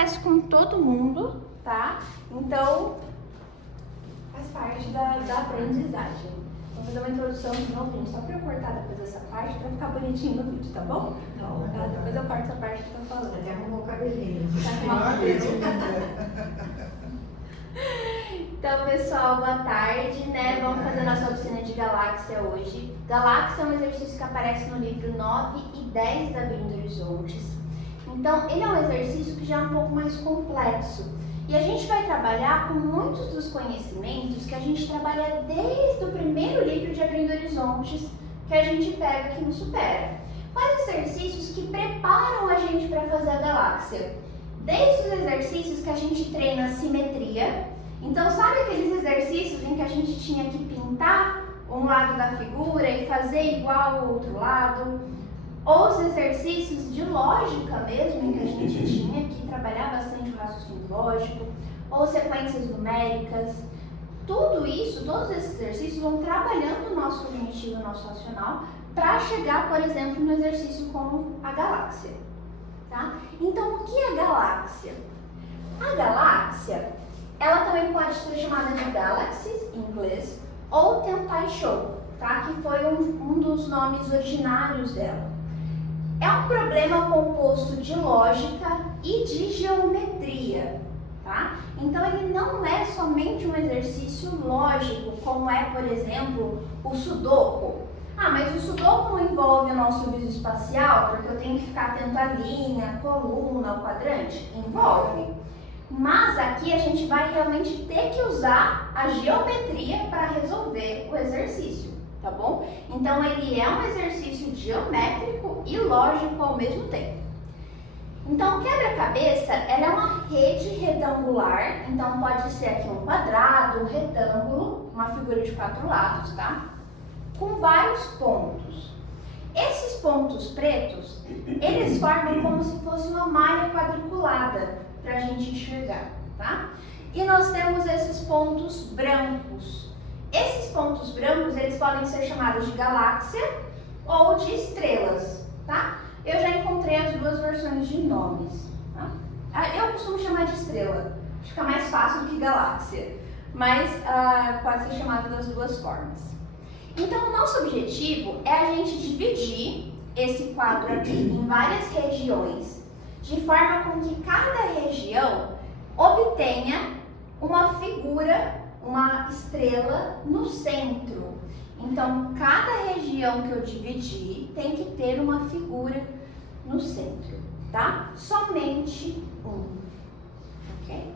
acontece com todo mundo, tá? Então, faz parte da aprendizagem. Vou fazer uma introdução de novo, gente, só pra eu cortar depois essa parte, pra ficar bonitinho no vídeo, tá bom? Não, Tá? Depois eu corto essa parte que eu tô falando. até arrumou o cabelinho. Então, pessoal, boa tarde, né? Vamos fazer nossa oficina de galáxia hoje. Galáxia é um exercício que aparece no livro 9 e 10 da Abrindo Horizontes. Então, ele é um exercício que já é um pouco mais complexo. E a gente vai trabalhar com muitos dos conhecimentos que a gente trabalha desde o primeiro livro de Abrindo Horizontes, que a gente pega aqui no Supera. Quais exercícios que preparam a gente para fazer a galáxia? Desde os exercícios que a gente treina simetria. Então, sabe aqueles exercícios em que a gente tinha que pintar um lado da figura e fazer igual ao outro lado? Ou os exercícios de lógica mesmo, em que a gente tinha que trabalhar bastante o raciocínio lógico, ou sequências numéricas. Tudo isso, todos esses exercícios vão trabalhando o nosso cognitivo, o nosso racional, para chegar, por exemplo, no exercício como a galáxia. Tá? Então, o que é galáxia? A galáxia, ela também pode ser chamada de galaxies, em inglês, ou Tentai Show, tá? Que foi um dos nomes originários dela. É um problema composto de lógica e de geometria, tá? Então, ele não é somente um exercício lógico, como é, por exemplo, o Sudoku. Ah, mas o Sudoku não envolve o nosso viso espacial, porque eu tenho que ficar atento à linha, à coluna, ao quadrante? Envolve. Mas aqui a gente vai realmente ter que usar a geometria para resolver o exercício, tá bom? Então, ele é um exercício geométrico e lógico ao mesmo tempo. Então, o quebra-cabeça, ela é uma rede retangular, então pode ser aqui um quadrado, um retângulo, uma figura de 4 lados, tá? Com vários pontos. Esses pontos pretos, eles formam como se fosse uma malha quadriculada para a gente enxergar, tá? E nós temos esses pontos brancos. Esses pontos brancos, eles podem ser chamados de galáxia ou de estrelas, tá? Eu já encontrei as duas versões de nomes, tá? Eu costumo chamar de estrela, fica mais fácil do que galáxia, mas pode ser chamado das duas formas. Então, o nosso objetivo é a gente dividir esse quadro aqui em várias regiões, de forma com que cada região obtenha uma figura, uma estrela no centro. Então, cada região que eu dividi tem que ter uma figura no centro, tá? Somente um, ok?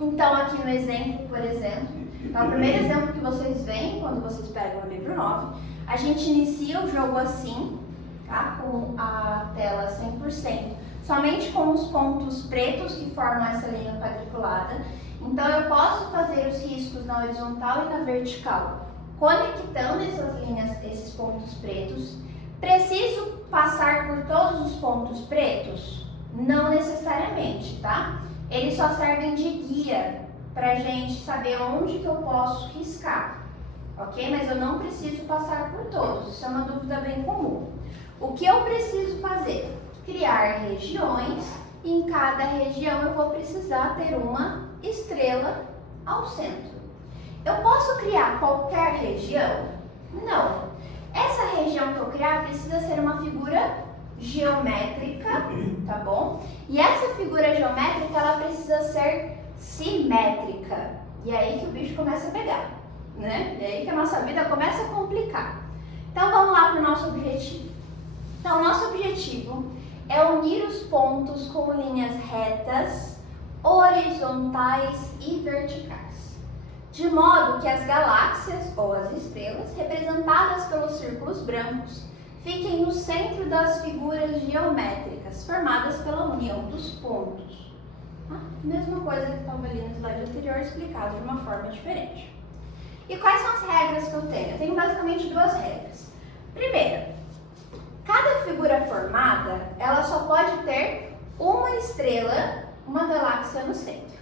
Então, aqui no exemplo, por exemplo, o primeiro exemplo que vocês veem quando vocês pegam o livro 9, a gente inicia o jogo assim, tá? Com a tela 100%, somente com os pontos pretos que formam essa linha quadriculada. Então, eu posso fazer os riscos na horizontal e na vertical, conectando essas linhas, esses pontos pretos. Preciso passar por todos os pontos pretos? Não necessariamente, tá? Eles só servem de guia para a gente saber onde que eu posso riscar, ok? Mas eu não preciso passar por todos, isso é uma dúvida bem comum. O que eu preciso fazer? Criar regiões, e em cada região eu vou precisar ter uma estrela ao centro. Eu posso criar qualquer região? Não. Essa região que eu criar precisa ser uma figura geométrica, tá bom? E essa figura geométrica, ela precisa ser simétrica. E é aí que o bicho começa a pegar, né? E é aí que a nossa vida começa a complicar. Então, vamos lá para o nosso objetivo. Então, o nosso objetivo é unir os pontos com linhas retas, horizontais e verticais, de modo que as galáxias ou as estrelas, representadas pelos círculos brancos, fiquem no centro das figuras geométricas, formadas pela união dos pontos. Mesma coisa que estava ali no slide anterior, explicado de uma forma diferente. E quais são as regras que eu tenho? Eu tenho basicamente duas regras. Primeira, cada figura formada, ela só pode ter uma estrela, uma galáxia no centro.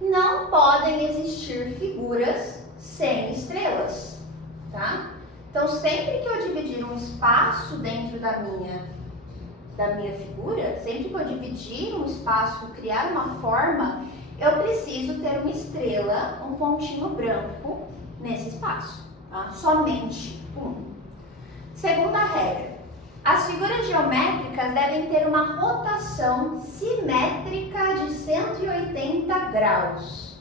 Não podem existir figuras sem estrelas, tá? Então, sempre que eu dividir um espaço dentro da minha da minha figura, sempre que eu dividir um espaço, criar uma forma, eu preciso ter uma estrela, um pontinho branco nesse espaço, tá? Somente um. Segunda regra, as figuras geométricas devem ter uma rotação simétrica de 180 graus.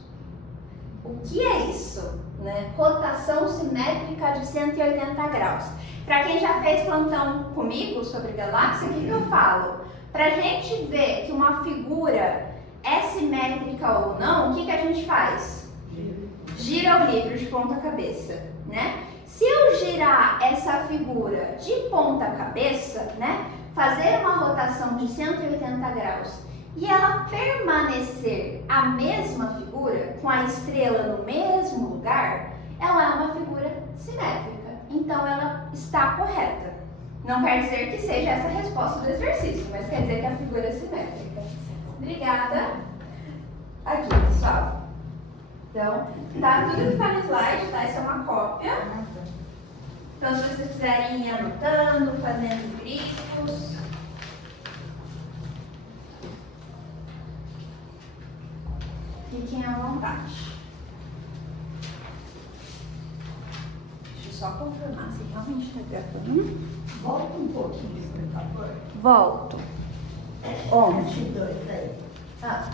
O que é isso, né? Rotação simétrica de 180 graus. Para quem já fez plantão comigo sobre galáxia, o que eu falo? Para a gente ver que uma figura é simétrica ou não, o que a gente faz? Gira o livro de ponta cabeça, né? Se eu girar essa figura de ponta cabeça, né? Fazer uma rotação de 180 graus e ela permanecer a mesma figura, com a estrela no mesmo lugar, ela é uma figura simétrica. Então ela está correta. Não quer dizer que seja essa a resposta do exercício, mas quer dizer que a figura é simétrica. Obrigada. Aqui, pessoal. Então, tá tudo que está no slide, tá? Isso é uma cópia. Então, se vocês quiserem ir anotando, fazendo grifos. Fiquem à vontade. Deixa eu só confirmar se realmente está gravando. Volta um pouquinho, por favor. Volto. Onde? Esse dois aí. Ah.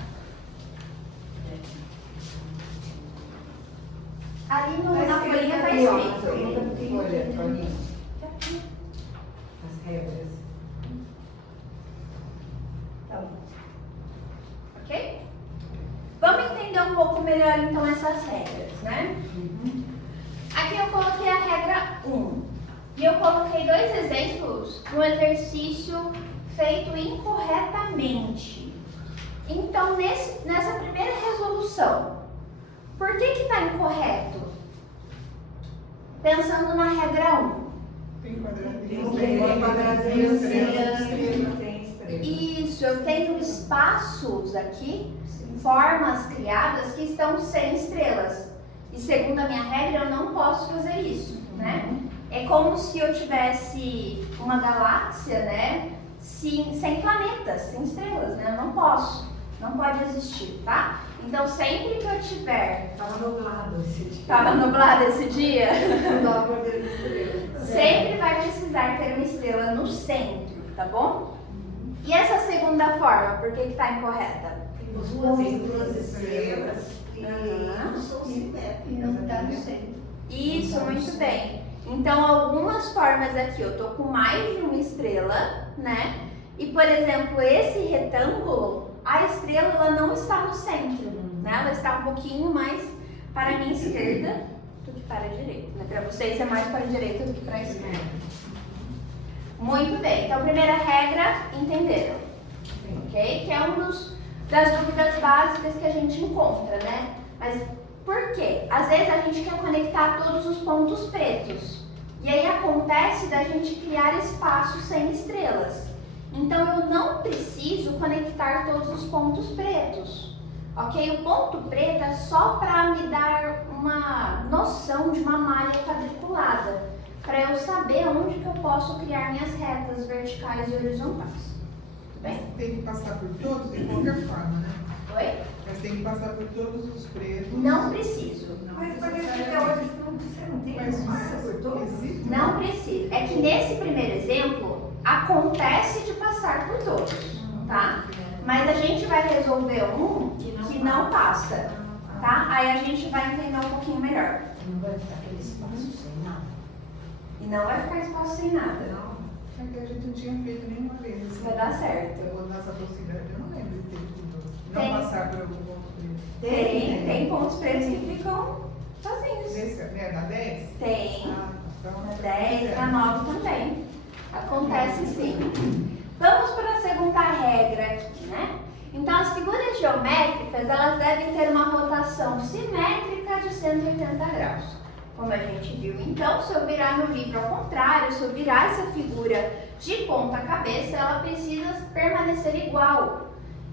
Ali no, na folhinha está escrito. Folha, Toninho. As regras. Tá bom. Ok? Vamos entender um pouco melhor então essas regras, né? Aqui eu coloquei a regra 1. E eu coloquei dois exemplos de um exercício feito incorretamente. Então, nessa primeira resolução, por que está incorreto? Pensando na regra 1. Tem quadradinho, Isso, eu tenho espaços aqui, formas criadas que estão sem estrelas. E segundo a minha regra, eu não posso fazer isso, né? É como se eu tivesse uma galáxia, né? Sem planetas, sem estrelas, né? Eu não posso. Não pode existir, tá? Então, sempre que eu tiver... Tava nublado esse dia. Tava nublado esse dia? Não dava pra ver estrela. Sempre vai precisar ter uma estrela no centro, tá bom? E essa segunda forma, por que está incorreta? Tem duas estrelas e Aham. não são simétricas. E não está no centro. Isso, muito bem. Então, algumas formas aqui, eu tô com mais de uma estrela, né? E, por exemplo, esse retângulo, a estrela ela não está no centro, né? Ela está um pouquinho mais para a minha esquerda do que para a direita, né? Para vocês é mais para a direita do que para a esquerda. Muito bem. Então, primeira regra, entenderam? Ok? Que é das dúvidas básicas que a gente encontra, né? Mas por quê? Às vezes a gente quer conectar todos os pontos pretos. E aí acontece da gente criar espaços sem estrelas. Então eu não preciso conectar todos os pontos pretos. Ok? O ponto preto é só para me dar uma noção de uma malha quadriculada. Para eu saber onde que eu posso criar minhas retas verticais e horizontais. Tudo bem? tem que passar por todos de qualquer forma, né? Oi? Mas tem que passar por todos os pretos. Não preciso. Mas parece que até hoje você não tem Mas como passar por todos. existe? Não precisa. É que nesse primeiro exemplo, acontece de passar por todos, tá? Mas a gente vai resolver um que não passa, tá? Aí a gente vai entender um pouquinho melhor. Não vai ficar aquele espaço sem nada. E não vai ficar espaço sem nada. Não. É que a gente não tinha feito nenhuma vez. Assim. Vai dar certo. Eu vou nessa possibilidade, eu não lembro de ter tudo. Não Tem. passar por algum ponto preto. Tem pontos pretos que ficam sozinhos. Nesse, né, na 10? Tem. Ah, então, Na 10, na 9 também. Acontece sim. Vamos para a segunda regra aqui, né? Então, as figuras geométricas, elas devem ter uma rotação simétrica de 180 graus. Como a gente viu, então, se eu virar no livro ao contrário, se eu virar essa figura de ponta cabeça, ela precisa permanecer igual.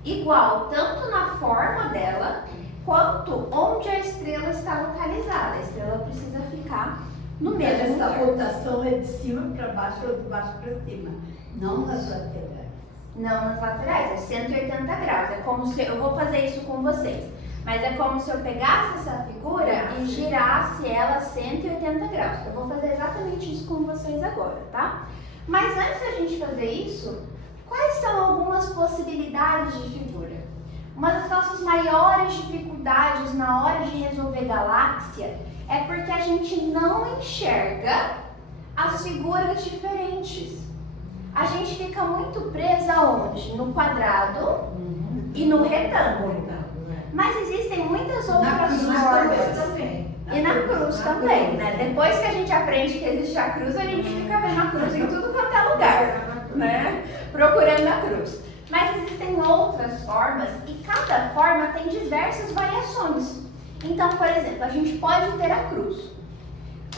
Igual tanto na forma dela, quanto onde a estrela está localizada. A estrela precisa ficar no mesmo Essa lugar. rotação é de cima para baixo ou de baixo para cima, não nas laterais. Não nas laterais, é 180 graus. É como se, eu vou fazer isso com vocês, mas é como se eu pegasse essa figura e girasse ela 180 graus. Eu vou fazer exatamente isso com vocês agora, tá? Mas antes da gente fazer isso, quais são algumas possibilidades de figura? Uma das nossas maiores dificuldades na hora de resolver galáxia é porque a gente não enxerga as figuras diferentes. A gente fica muito presa onde? No quadrado e no retângulo. Mas existem muitas outras formas. Também. E na cruz também, né? Depois que a gente aprende que existe a cruz, a gente fica vendo a cruz em tudo quanto é lugar, né? Procurando a cruz. Mas existem outras formas e cada forma tem diversas variações. Então, por exemplo, a gente pode ter a cruz.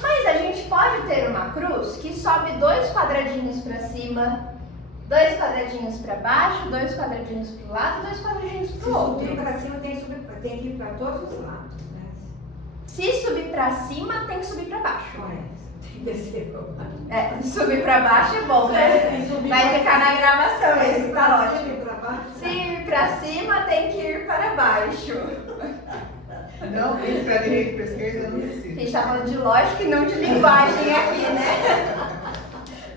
Mas a gente pode ter uma cruz que sobe 2 quadradinhos para cima, 2 quadradinhos para baixo, 2 quadradinhos para o lado, 2 quadradinhos para o outro. Se subir para cima, tem que ir para todos os lados, né? Se subir para cima, tem que subir para baixo. Tem que descer. Subir para baixo é bom, né? Vai ficar na gravação esse, tá ótimo. Se ir para cima, tem que ir para baixo. Não, ir para a direita e para a esquerda não A precisa. gente tá falando de lógica e não de linguagem aqui, né?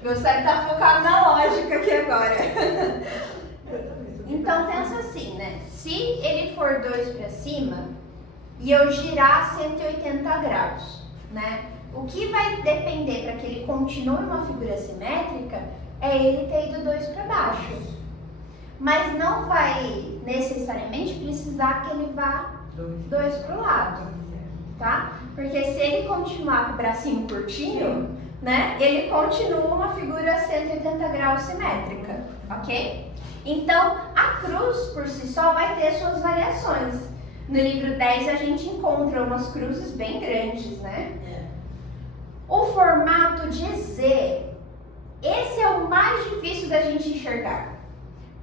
Meu cérebro tá focado na lógica aqui agora. Então pensa assim, né? Se ele for 2 para cima e eu girar 180 graus, né? O que vai depender para que ele continue uma figura simétrica é ele ter ido 2 para baixo. Mas não vai necessariamente precisar que ele vá 2 para o lado, tá? Porque se ele continuar com o bracinho curtinho, né? Ele continua uma figura 180 graus simétrica, ok? Então, a cruz por si só vai ter suas variações. No livro 10 a gente encontra umas cruzes bem grandes, né? O formato de Z, esse é o mais difícil da gente enxergar.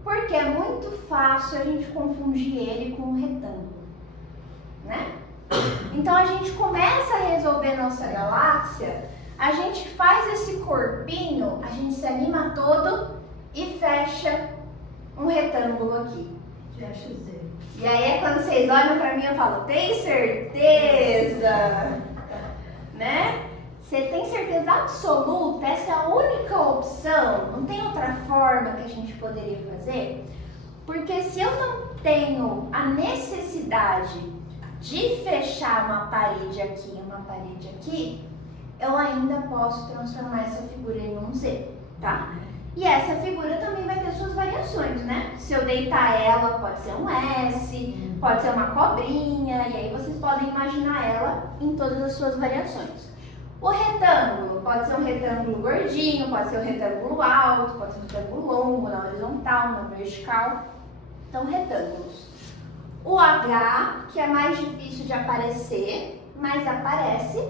Porque é muito fácil a gente confundir ele com um retângulo, né? Então a gente começa a resolver nossa galáxia, a gente faz esse corpinho, a gente se anima todo e fecha um retângulo aqui. Fecha o Z. E aí é quando vocês olham pra mim e eu falo, tem certeza? Né? Você tem certeza absoluta? Essa é a única opção? Não tem outra forma que a gente poderia fazer? Porque se eu não tenho a necessidade de fechar uma parede aqui e uma parede aqui, eu ainda posso transformar essa figura em um Z, tá? E essa figura também vai ter suas variações, né? Se eu deitar ela, pode ser um S, pode ser uma cobrinha, e aí vocês podem imaginar ela em todas as suas variações. O retângulo pode ser um retângulo gordinho, pode ser um retângulo alto, pode ser um retângulo longo, na horizontal, na vertical. Então, retângulos. O H, que é mais difícil de aparecer, mas aparece,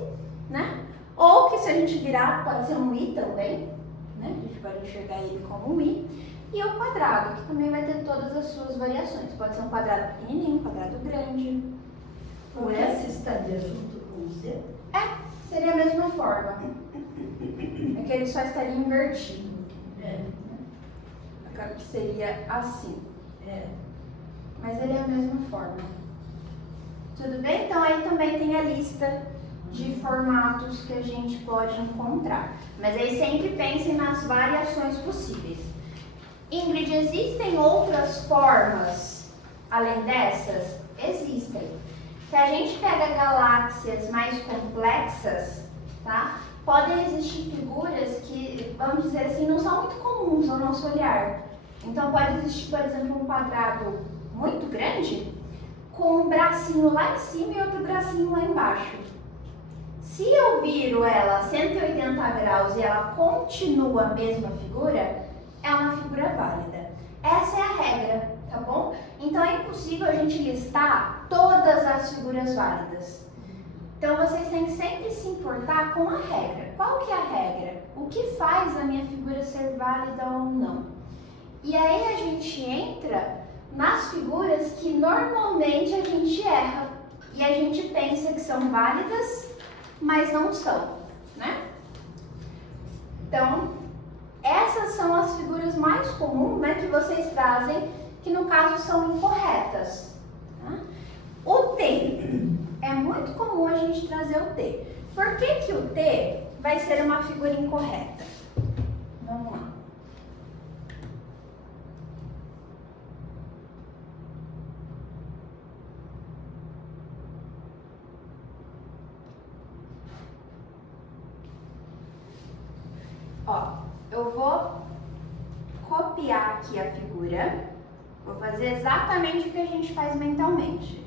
né? Ou que se a gente virar, pode ser um I também, né? A gente pode enxergar ele como um I. E o quadrado, que também vai ter todas as suas variações. Pode ser um quadrado pequenininho, um quadrado grande. O S estaria junto com o Z? Seria a mesma forma. É que ele só estaria invertido. Seria assim. Mas ele é a mesma forma. Tudo bem? Então aí também tem a lista de formatos que a gente pode encontrar. Mas aí sempre pensem nas variações possíveis. Ingrid, existem outras formas além dessas? Existem. Se a gente pega galáxias mais complexas, tá? Podem existir figuras que, vamos dizer assim, não são muito comuns ao nosso olhar. Então pode existir, por exemplo, um quadrado muito grande com um bracinho lá em cima e outro bracinho lá embaixo. Se eu viro ela 180 graus e ela continua a mesma figura, é uma figura válida. Essa é a regra, tá bom? Então é impossível a gente listar todas as figuras válidas. Então vocês têm que sempre se importar com a regra. Qual que é a regra? O que faz a minha figura ser válida ou não? E aí a gente entra nas figuras que normalmente a gente erra. E a gente pensa que são válidas, mas não são, né? Então, essas são as figuras mais comuns, né, que vocês trazem, que no caso são incorretas. Tá? O T, é muito comum a gente trazer o T. Por que o T vai ser uma figura incorreta? Vamos lá. Ó, eu vou copiar aqui a figura, vou fazer exatamente o que a gente faz mentalmente.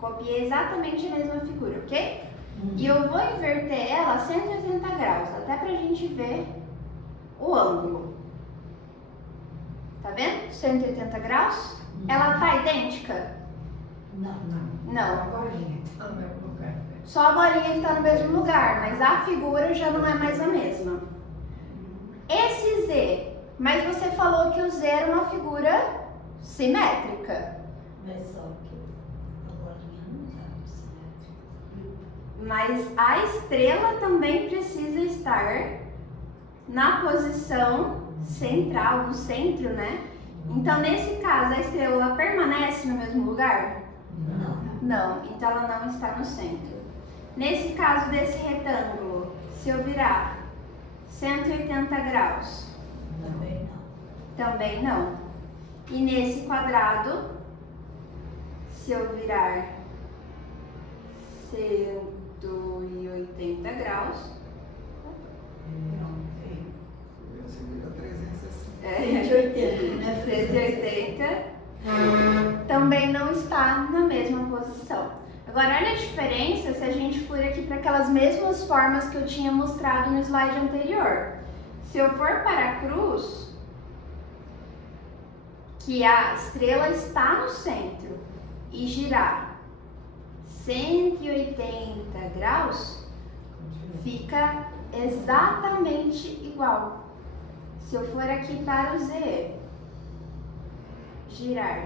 Copiei exatamente a mesma figura, ok? E eu vou inverter ela a 180 graus, até pra gente ver o ângulo. Tá vendo? 180 graus? Ela tá idêntica? Não. Não. Bolinha. Ah, no mesmo lugar. Só a bolinha que tá no mesmo lugar, mas a figura já não é mais a mesma. Esse Z, mas você falou que o Z era uma figura simétrica. Mas só que a bolinha não tá simétrica. Mas a estrela também precisa estar na posição central, no centro, né? Então, nesse caso, a estrela ela permanece no mesmo lugar? Não. Não, então ela não está no centro. Nesse caso desse retângulo, se eu virar 180 graus, Também não. também não. E nesse quadrado, se eu virar 180 graus, Não. Você virou 360. 180, né? 180, também não está na mesma posição. Agora, olha a diferença se a gente for aqui para aquelas mesmas formas que eu tinha mostrado no slide anterior. Se eu for para a cruz, que a estrela está no centro, e girar 180 graus, fica exatamente igual. Se eu for aqui para o Z, girar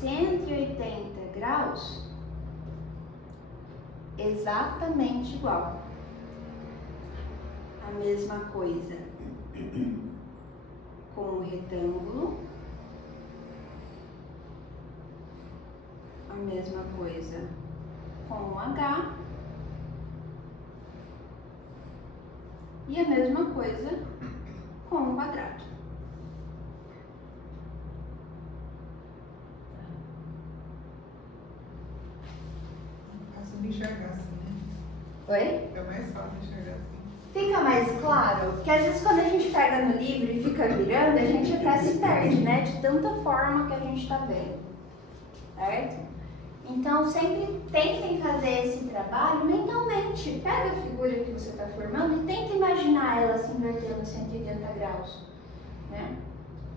180 graus, exatamente igual. A mesma coisa com o retângulo, a mesma coisa com o H e a mesma coisa com o quadrado. É fácil de enxergar assim, né? Oi? É mais fácil de enxergar assim. Fica mais claro? Porque às vezes quando a gente pega no livro e fica virando, a gente até se perde, né? De tanta forma que a gente tá vendo. Certo? Então sempre tentem fazer esse trabalho mentalmente. Pega a figura que você está formando e tenta imaginar ela se invertendo 180 graus. Né?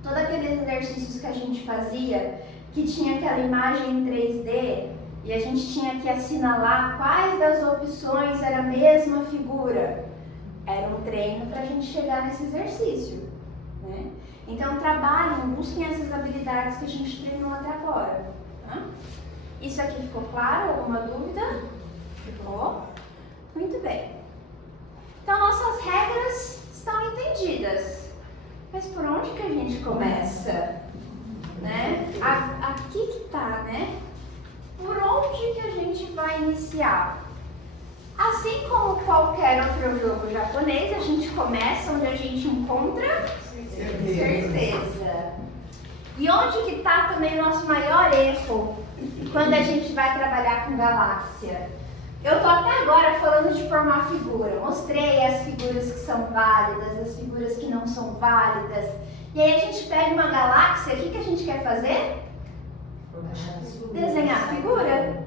Todos aqueles exercícios que a gente fazia, que tinha aquela imagem em 3D, e a gente tinha que assinalar quais das opções era a mesma figura. Era um treino para a gente chegar nesse exercício. Né? Então trabalhem, busquem essas habilidades que a gente treinou até agora. Tá? Isso aqui ficou claro? Alguma dúvida? Ficou? Muito bem. Então nossas regras estão entendidas. Mas por onde que a gente começa? Né? Aqui que tá, né? Por onde que a gente vai iniciar? Assim como qualquer outro jogo japonês, a gente começa onde a gente encontra certeza. E onde que está também o nosso maior erro quando a gente vai trabalhar com galáxia? Eu estou até agora falando de formar figura. Mostrei as figuras que são válidas, as figuras que não são válidas. E aí a gente pega uma galáxia, o que a gente quer fazer? Desenhar a figura.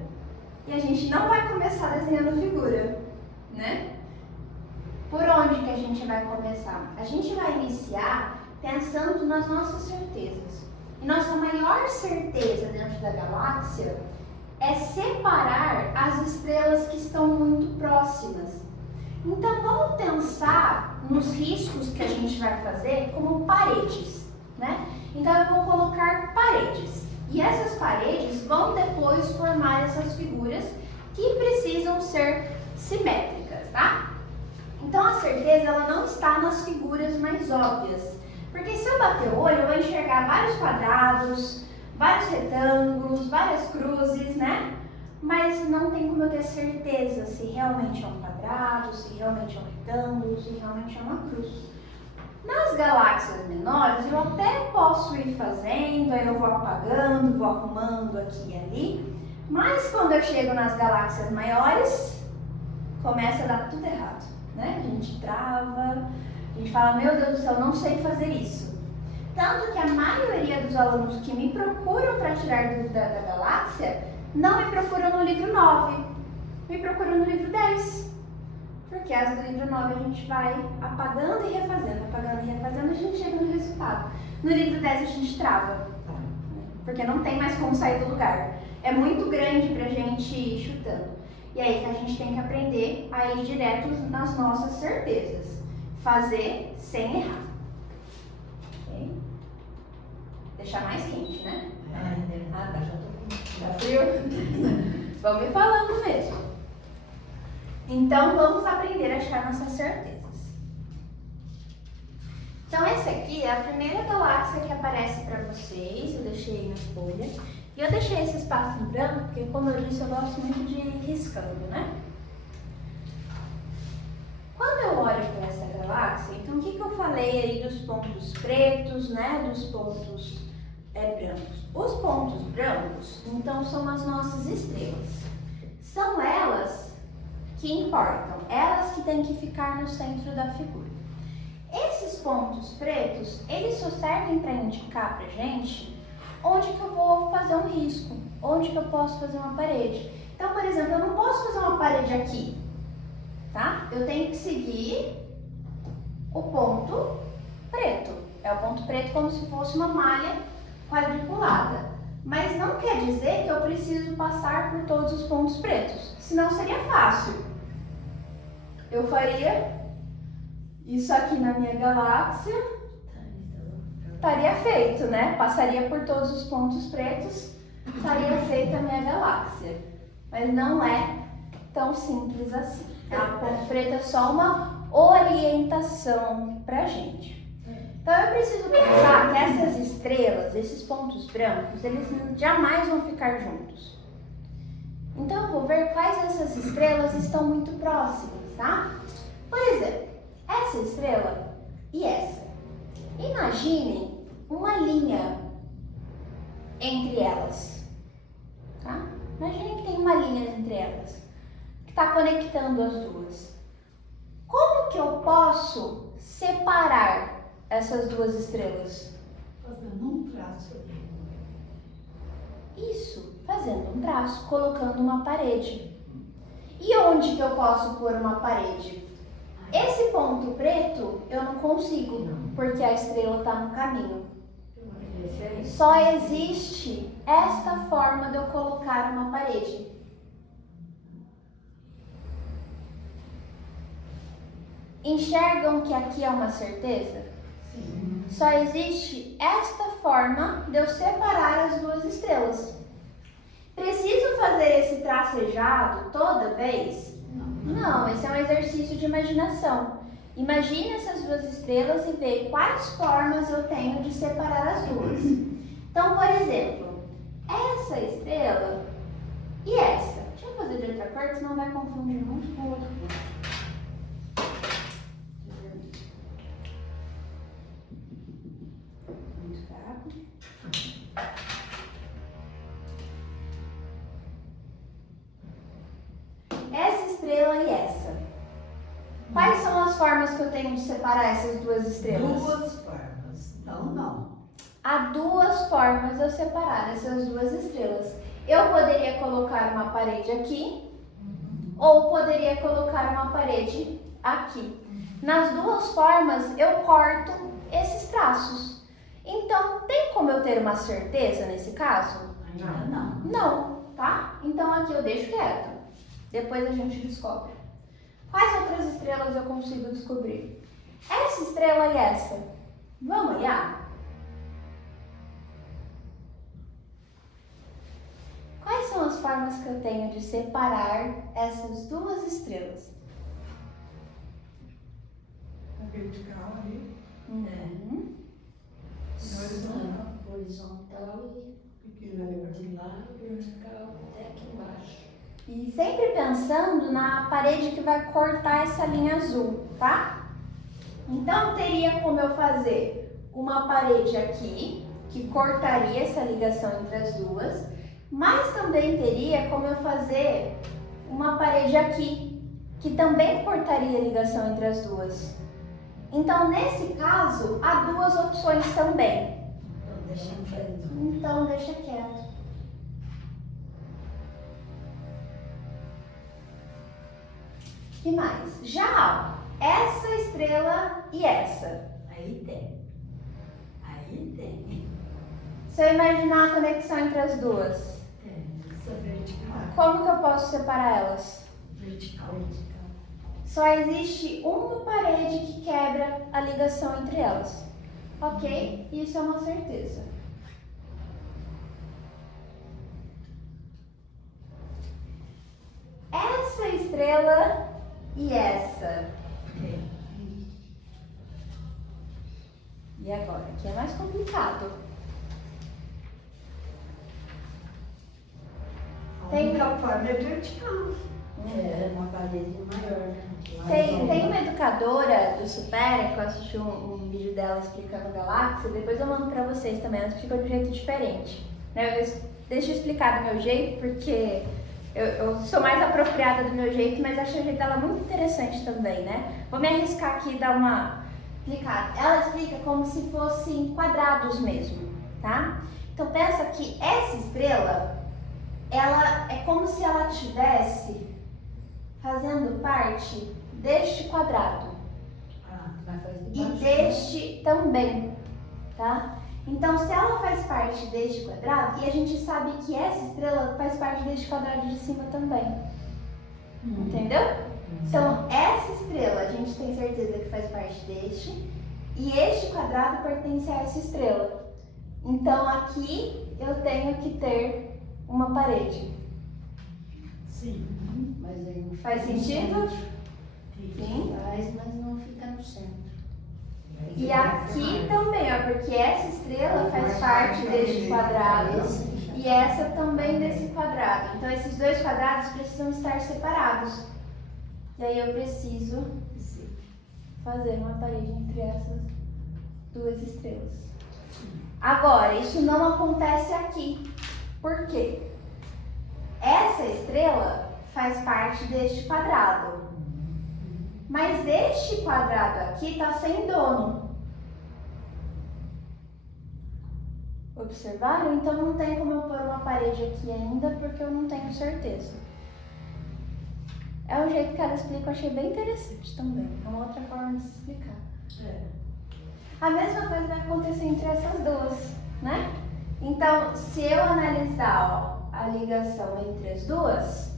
E a gente não vai começar desenhando figura, né? Por onde que a gente vai começar? A gente vai iniciar pensando nas nossas certezas. E nossa maior certeza dentro da galáxia é separar as estrelas que estão muito próximas. Então vamos pensar nos riscos que a gente vai fazer como paredes, né? Então eu vou colocar paredes. E essas paredes vão depois formar essas figuras que precisam ser simétricas, tá? Então a certeza ela não está nas figuras mais óbvias. Porque se eu bater o olho, eu vou enxergar vários quadrados, vários retângulos, várias cruzes, né? Mas não tem como eu ter certeza se realmente é um quadrado, se realmente é um retângulo, se realmente é uma cruz. Nas galáxias menores, eu até posso ir fazendo, aí eu vou apagando, vou arrumando aqui e ali. Mas quando eu chego nas galáxias maiores, começa a dar tudo errado, né? A gente trava, a gente fala, meu Deus do céu, não sei fazer isso. Tanto que a maioria dos alunos que me procuram para tirar dúvida da galáxia, não me procuram no livro 9, me procuram no livro 10. Porque as do livro 9 a gente vai apagando e refazendo, a gente chega no resultado. No livro 10 a gente trava, porque não tem mais como sair do lugar. É muito grande pra gente ir chutando. E aí que a gente tem que aprender a ir direto nas nossas certezas. Fazer sem errar. Ok? Deixar mais quente, né? Ah, tá. Tá frio? Vamos me falando mesmo. Então, vamos aprender a achar nossas certezas. Então, essa aqui é a primeira galáxia que aparece para vocês. Eu deixei na folha. E eu deixei esse espaço em branco, porque, como eu disse, eu gosto muito de ir riscando, né? Quando eu olho para essa galáxia, então, o que eu falei aí dos pontos pretos, né? Dos pontos brancos. Os pontos brancos, então, são as nossas estrelas. São elas que importam, elas que têm que ficar no centro da figura. Esses pontos pretos, eles só servem para indicar pra gente onde que eu vou fazer um risco, onde que eu posso fazer uma parede. Então, por exemplo, eu não posso fazer uma parede aqui, tá? Eu tenho que seguir o ponto preto. É o ponto preto como se fosse uma malha quadriculada. Mas não quer dizer que eu preciso passar por todos os pontos pretos, senão seria fácil. Eu faria isso aqui na minha galáxia, estaria feito, né? Passaria por todos os pontos pretos, estaria feita a minha galáxia. Mas não é tão simples assim. Tá? O ponto preto é só uma orientação pra gente. Então eu preciso pensar que essas estrelas, esses pontos brancos, eles jamais vão ficar juntos. Então eu vou ver quais dessas estrelas estão muito próximas, tá? Por exemplo, essa estrela e essa. Imaginem uma linha entre elas, tá? Imaginem que tem uma linha entre elas, que está conectando as duas. Como que eu posso separar essas duas estrelas? Fazendo um traço ali. Isso, fazendo um traço, colocando uma parede. E onde que eu posso pôr uma parede? Esse ponto preto eu não consigo, porque a estrela está no caminho. Só existe esta forma de eu colocar uma parede. Enxergam que aqui é uma certeza? Sim. Só existe esta forma de eu separar as duas estrelas. Preciso fazer esse tracejado toda vez? Não, esse é um exercício de imaginação. Imagine essas duas estrelas e veja quais formas eu tenho de separar as duas. Então, por exemplo, essa estrela e essa. Deixa eu fazer de outra cor, senão vai confundir muito com o outro ponto. Muito fraco. Essa estrela e essa. Quais são as formas que eu tenho de separar essas duas estrelas? Duas formas. Não. Há duas formas de eu separar essas duas estrelas. Eu poderia colocar uma parede aqui, ou poderia colocar uma parede aqui. Nas duas formas, eu corto esses traços. Então, tem como eu ter uma certeza nesse caso? Ainda não. Não, tá? Então aqui eu deixo quieto. Depois a gente descobre. Quais outras estrelas eu consigo descobrir? Essa estrela e essa. Vamos olhar? Quais são as formas que eu tenho de separar essas duas estrelas? vertical ali. Uhum. E horizontal. Horizontal Pequena e ali. de lá, vertical até aqui embaixo. E sempre pensando na parede que vai cortar essa linha azul, tá? Então teria como eu fazer uma parede aqui, que cortaria essa ligação entre as duas, mas também teria como eu fazer uma parede aqui, que também cortaria a ligação entre as duas. Então, nesse caso, há duas opções também. Então deixa em frente. Então, deixa quieto. O que mais? Já, ó, essa estrela e essa. Aí tem. Aí tem. Se eu imaginar a conexão entre as duas, Tem. Essa vertical. como que eu posso separar elas? Vertical. Só existe uma parede que quebra a ligação entre elas. Ok? Isso é uma certeza. Essa estrela e essa. Tem. E agora? Aqui é mais complicado. A única forma é vertical. É, uma parede maior, né? Tem uma educadora do Supera, que eu assisti um vídeo dela explicando galáxia, depois eu mando pra vocês também, ela explica de um jeito diferente. Né? Deixa eu explicar do meu jeito, porque eu sou mais apropriada do meu jeito, mas acho o jeito dela muito interessante também, né? Vou me arriscar aqui e dar uma explicada. Ela explica como se fossem quadrados mesmo, tá? Então pensa que essa estrela, ela é como se ela tivesse fazendo parte deste quadrado Vai fazer e baixo, deste também, tá? Então, se ela faz parte deste quadrado, e a gente sabe que essa estrela faz parte deste quadrado de cima também, entendeu? Então, essa estrela a gente tem certeza que faz parte deste, e este quadrado pertence a essa estrela. Então, aqui eu tenho que ter uma parede. Sim. Mas aí não Faz fica no sentido? centro. Sim. Faz, mas não fica no centro. E aqui também, ó, porque essa estrela faz parte deste quadrado e essa também desse quadrado. Então, esses dois quadrados precisam estar separados. E aí eu preciso fazer uma parede entre essas duas estrelas. Agora, isso não acontece aqui. Por quê? Essa estrela faz parte deste quadrado. Mas este quadrado aqui está sem dono. Observaram? Então não tem como eu pôr uma parede aqui ainda, porque eu não tenho certeza. É um jeito que ela explica, eu achei bem interessante também. É uma outra forma de se explicar. A mesma coisa vai acontecer entre essas duas, né? Então, se eu analisar, ó, a ligação entre as duas,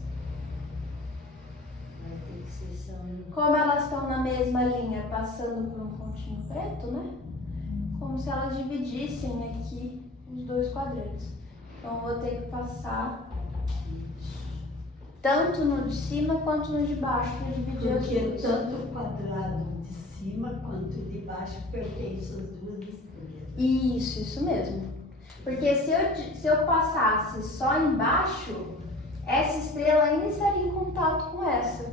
Vai ter que ser só um. como elas estão na mesma linha, passando por um pontinho preto, né? Como se elas dividissem aqui os dois quadrantes. Então, eu vou ter que passar tanto no de cima quanto no de baixo para dividir as Porque duas. tanto o quadrado de cima quanto de baixo pertence às duas estrelas. Isso mesmo. Porque se eu passasse só embaixo, essa estrela ainda estaria em contato com essa.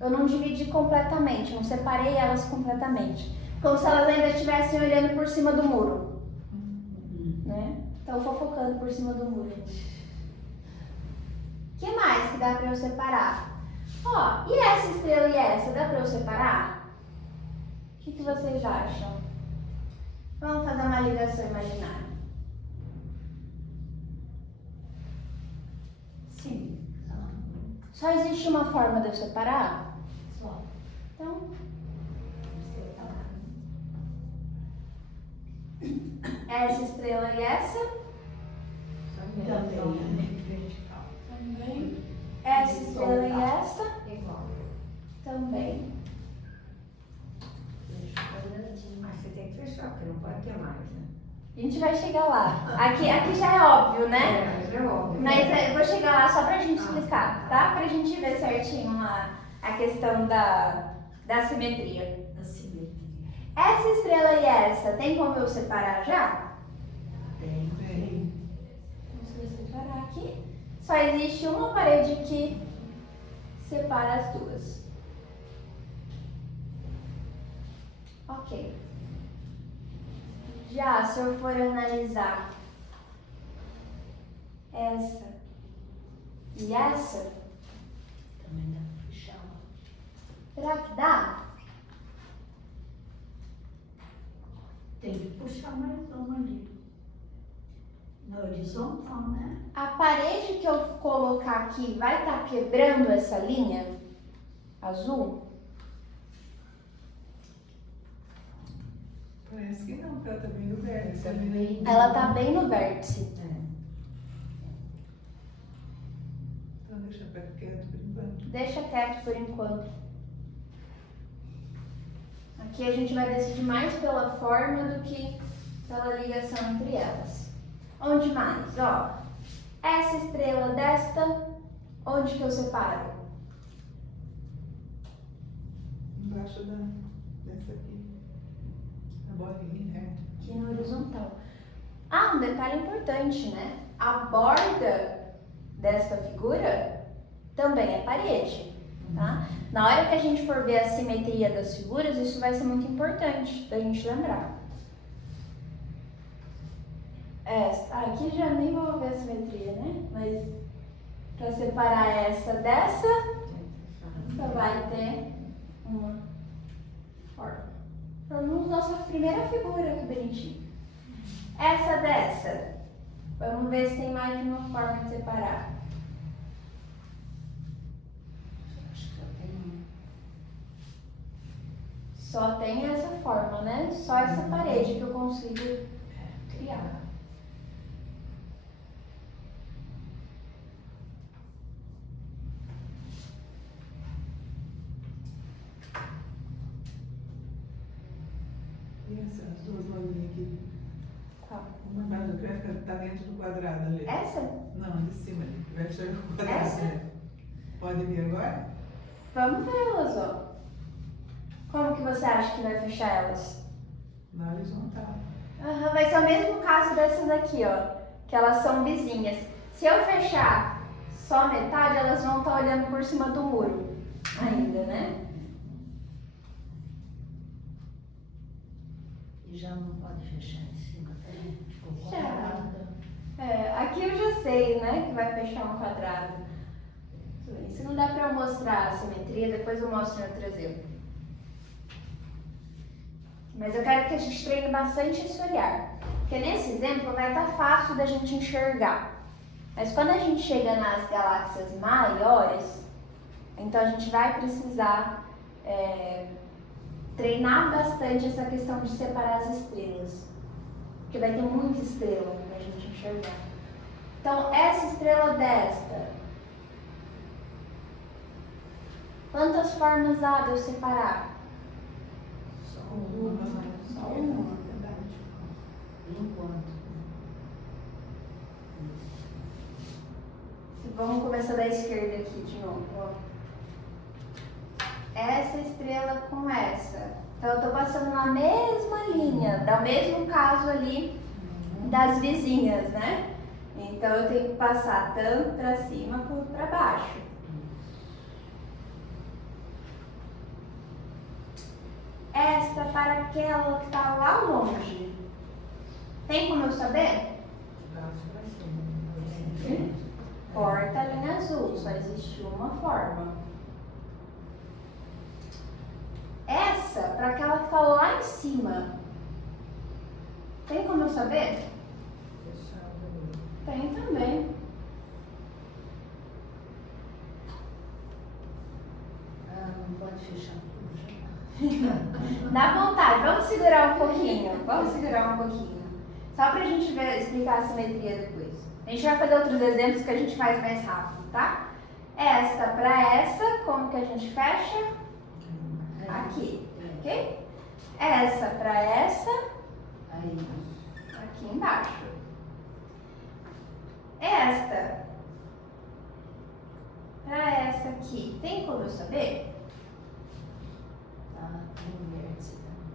Eu não dividi completamente, não separei elas completamente. Como se elas ainda estivessem olhando por cima do muro, né? Então, fofocando por cima do muro. O que mais que dá pra eu separar? Ó, e essa estrela e essa, dá pra eu separar? O que vocês acham? Vamos fazer uma ligação imaginária. Sim. Só existe uma forma de eu separar? Só. Então, essa estrela e essa? Também vertical. Também. Essa estrela e essa? Igual. Também. Mas você tem que fechar, porque não pode ter mais, né? A gente vai chegar lá. Aqui já é óbvio, né? Mas é óbvio. Mas eu vou chegar lá só pra gente explicar, tá? Pra gente ver certinho a questão da simetria. A simetria. Essa estrela e essa, tem como eu separar já? Tem. Tem. Vamos separar aqui. Só existe uma parede que separa as duas. Ok. Já, se eu for analisar essa e essa, Também dá pra fechar. será que dá? Tem que puxar mais uma ali. Na horizontal, né? A parede que eu colocar aqui vai estar quebrando essa linha azul? Parece que não, porque ela tá bem no vértice. Tá ali, né? bem. Ela tá bem no vértice. É. Então deixa quieto por enquanto. Deixa quieto por enquanto. Aqui a gente vai decidir mais pela forma do que pela ligação entre elas. Onde mais? Ó, essa estrela desta, onde que eu separo? Embaixo dessa aqui. A bolinha, é. Aqui no horizontal. Ah, um detalhe importante, né? A borda desta figura também é parede, tá? Na hora que a gente for ver a simetria das figuras, isso vai ser muito importante da gente lembrar. Aqui já nem vou ver a simetria, né? Mas para separar essa dessa, só vai ter uma forma. Formamos nossa primeira figura, que bonitinho. Essa dessa. Vamos ver se tem mais de uma forma de separar. Acho que só tem uma. Só tem essa forma, né? Só essa parede que eu consigo criar. E essas duas bolinhas aqui. Qual? Uma mais do que vai ficar tá dentro do quadrado ali. Essa? Não, de cima ali. Que vai fechar o quadrado. Essa? Né? Pode vir agora? Vamos vê-las, ó. Como que você acha que vai fechar elas? Na horizontal. Aham, vai ser o mesmo caso dessas aqui, ó. Que elas são vizinhas. Se eu fechar só metade, elas vão estar olhando por cima do muro ainda, né? E já não pode fechar em cima também. Ficou Já. quadrada. Aqui eu já sei, né, que vai fechar um quadrado. Tudo bem. Se não dá pra eu mostrar a simetria, depois eu mostro em outro exemplo. Mas eu quero que a gente treine bastante esse olhar. Porque nesse exemplo vai estar fácil da gente enxergar. Mas quando a gente chega nas galáxias maiores, então a gente vai precisar treinar bastante essa questão de separar as estrelas. Porque vai ter muita estrela pra gente enxergar. Então, essa estrela desta, quantas formas há de eu separar? Só uma. Só uma. Por enquanto. Vamos começar da esquerda aqui de novo. Ó. Essa estrela com essa. Então eu tô passando na mesma linha, do mesmo caso ali das vizinhas, né? Então eu tenho que passar tanto para cima quanto para baixo. Esta para aquela que está lá longe. Tem como eu saber? Corta a linha azul, só existe uma forma. Essa para aquela que está lá em cima. Tem como eu saber? Tem também. Ah, não pode fechar tudo já. Dá vontade, vamos segurar um pouquinho. Vamos segurar um pouquinho. Só pra gente ver, explicar a simetria depois. A gente vai fazer outros exemplos que a gente faz mais rápido, tá? Esta para essa, como que a gente fecha? Aqui, ok? Essa para essa, Aí. aqui embaixo. Esta para essa aqui, tem como eu saber? Tá no vértice também.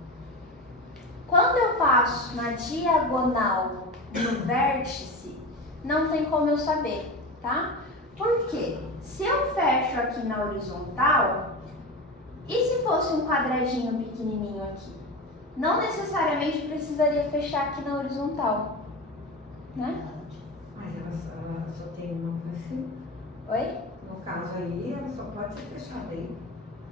faço na diagonal no vértice, não tem como eu saber, tá? Por quê? Se eu fecho aqui na horizontal, e se fosse um quadradinho pequenininho aqui? Não necessariamente precisaria fechar aqui na horizontal, né? Mas ela só tem uma para cima. Oi? No caso aí, ela só pode ser fechada aí.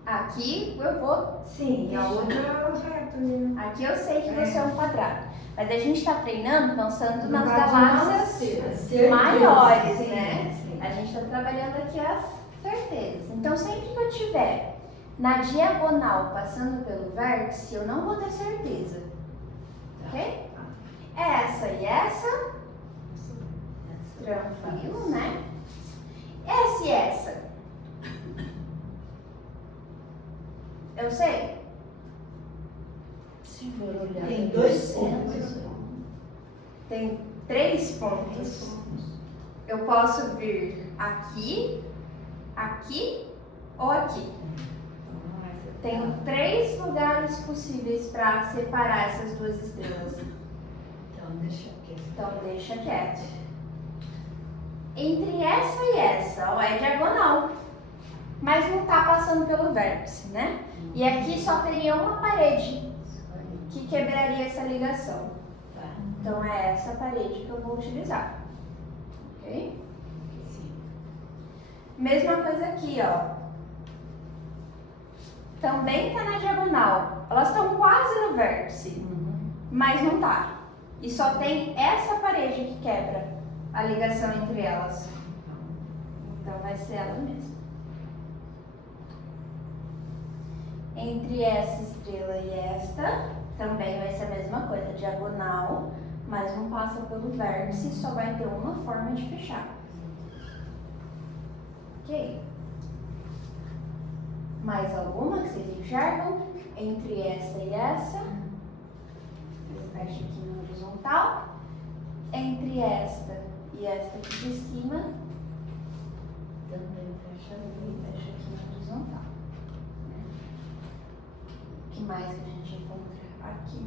Aqui eu vou. Sim, e a outra é o reto, né? Aqui eu sei que você é um quadrado. Mas a gente está treinando pensando No nas caso, galáxias certeza. maiores, Sim, né? sim. A gente está trabalhando aqui as certezas. Então, sempre que eu tiver na diagonal passando pelo vértice, eu não vou ter certeza. Ok? Essa e essa, tranquilo, né? Essa e essa. Eu sei? Se for olhar Tem no dois centro, pontos. Tem 3 pontos. Eu posso vir aqui, aqui ou aqui. Tenho 3 lugares possíveis para separar essas duas estrelas. então deixa quieto. Então deixa quieto. Entre essa e essa, ó, é diagonal. Mas não tá passando pelo vértice, né? E aqui só teria uma parede que quebraria essa ligação. Tá. Então é essa parede que eu vou utilizar. Ok? Sim. Mesma coisa aqui, ó. Também tá na diagonal. Elas estão quase no vértice, mas não tá. E só tem essa parede que quebra a ligação entre elas. Então vai ser ela mesma. Entre essa estrela e esta, também vai ser a mesma coisa, diagonal, mas não passa pelo vértice, só vai ter uma forma de fechar. Ok? Mais alguma que vocês enxergam? Entre essa e essa. Fecha aqui na horizontal. Entre esta e esta aqui de cima. Também fecha ali. Fecha aqui na horizontal. O que mais que a gente encontra aqui?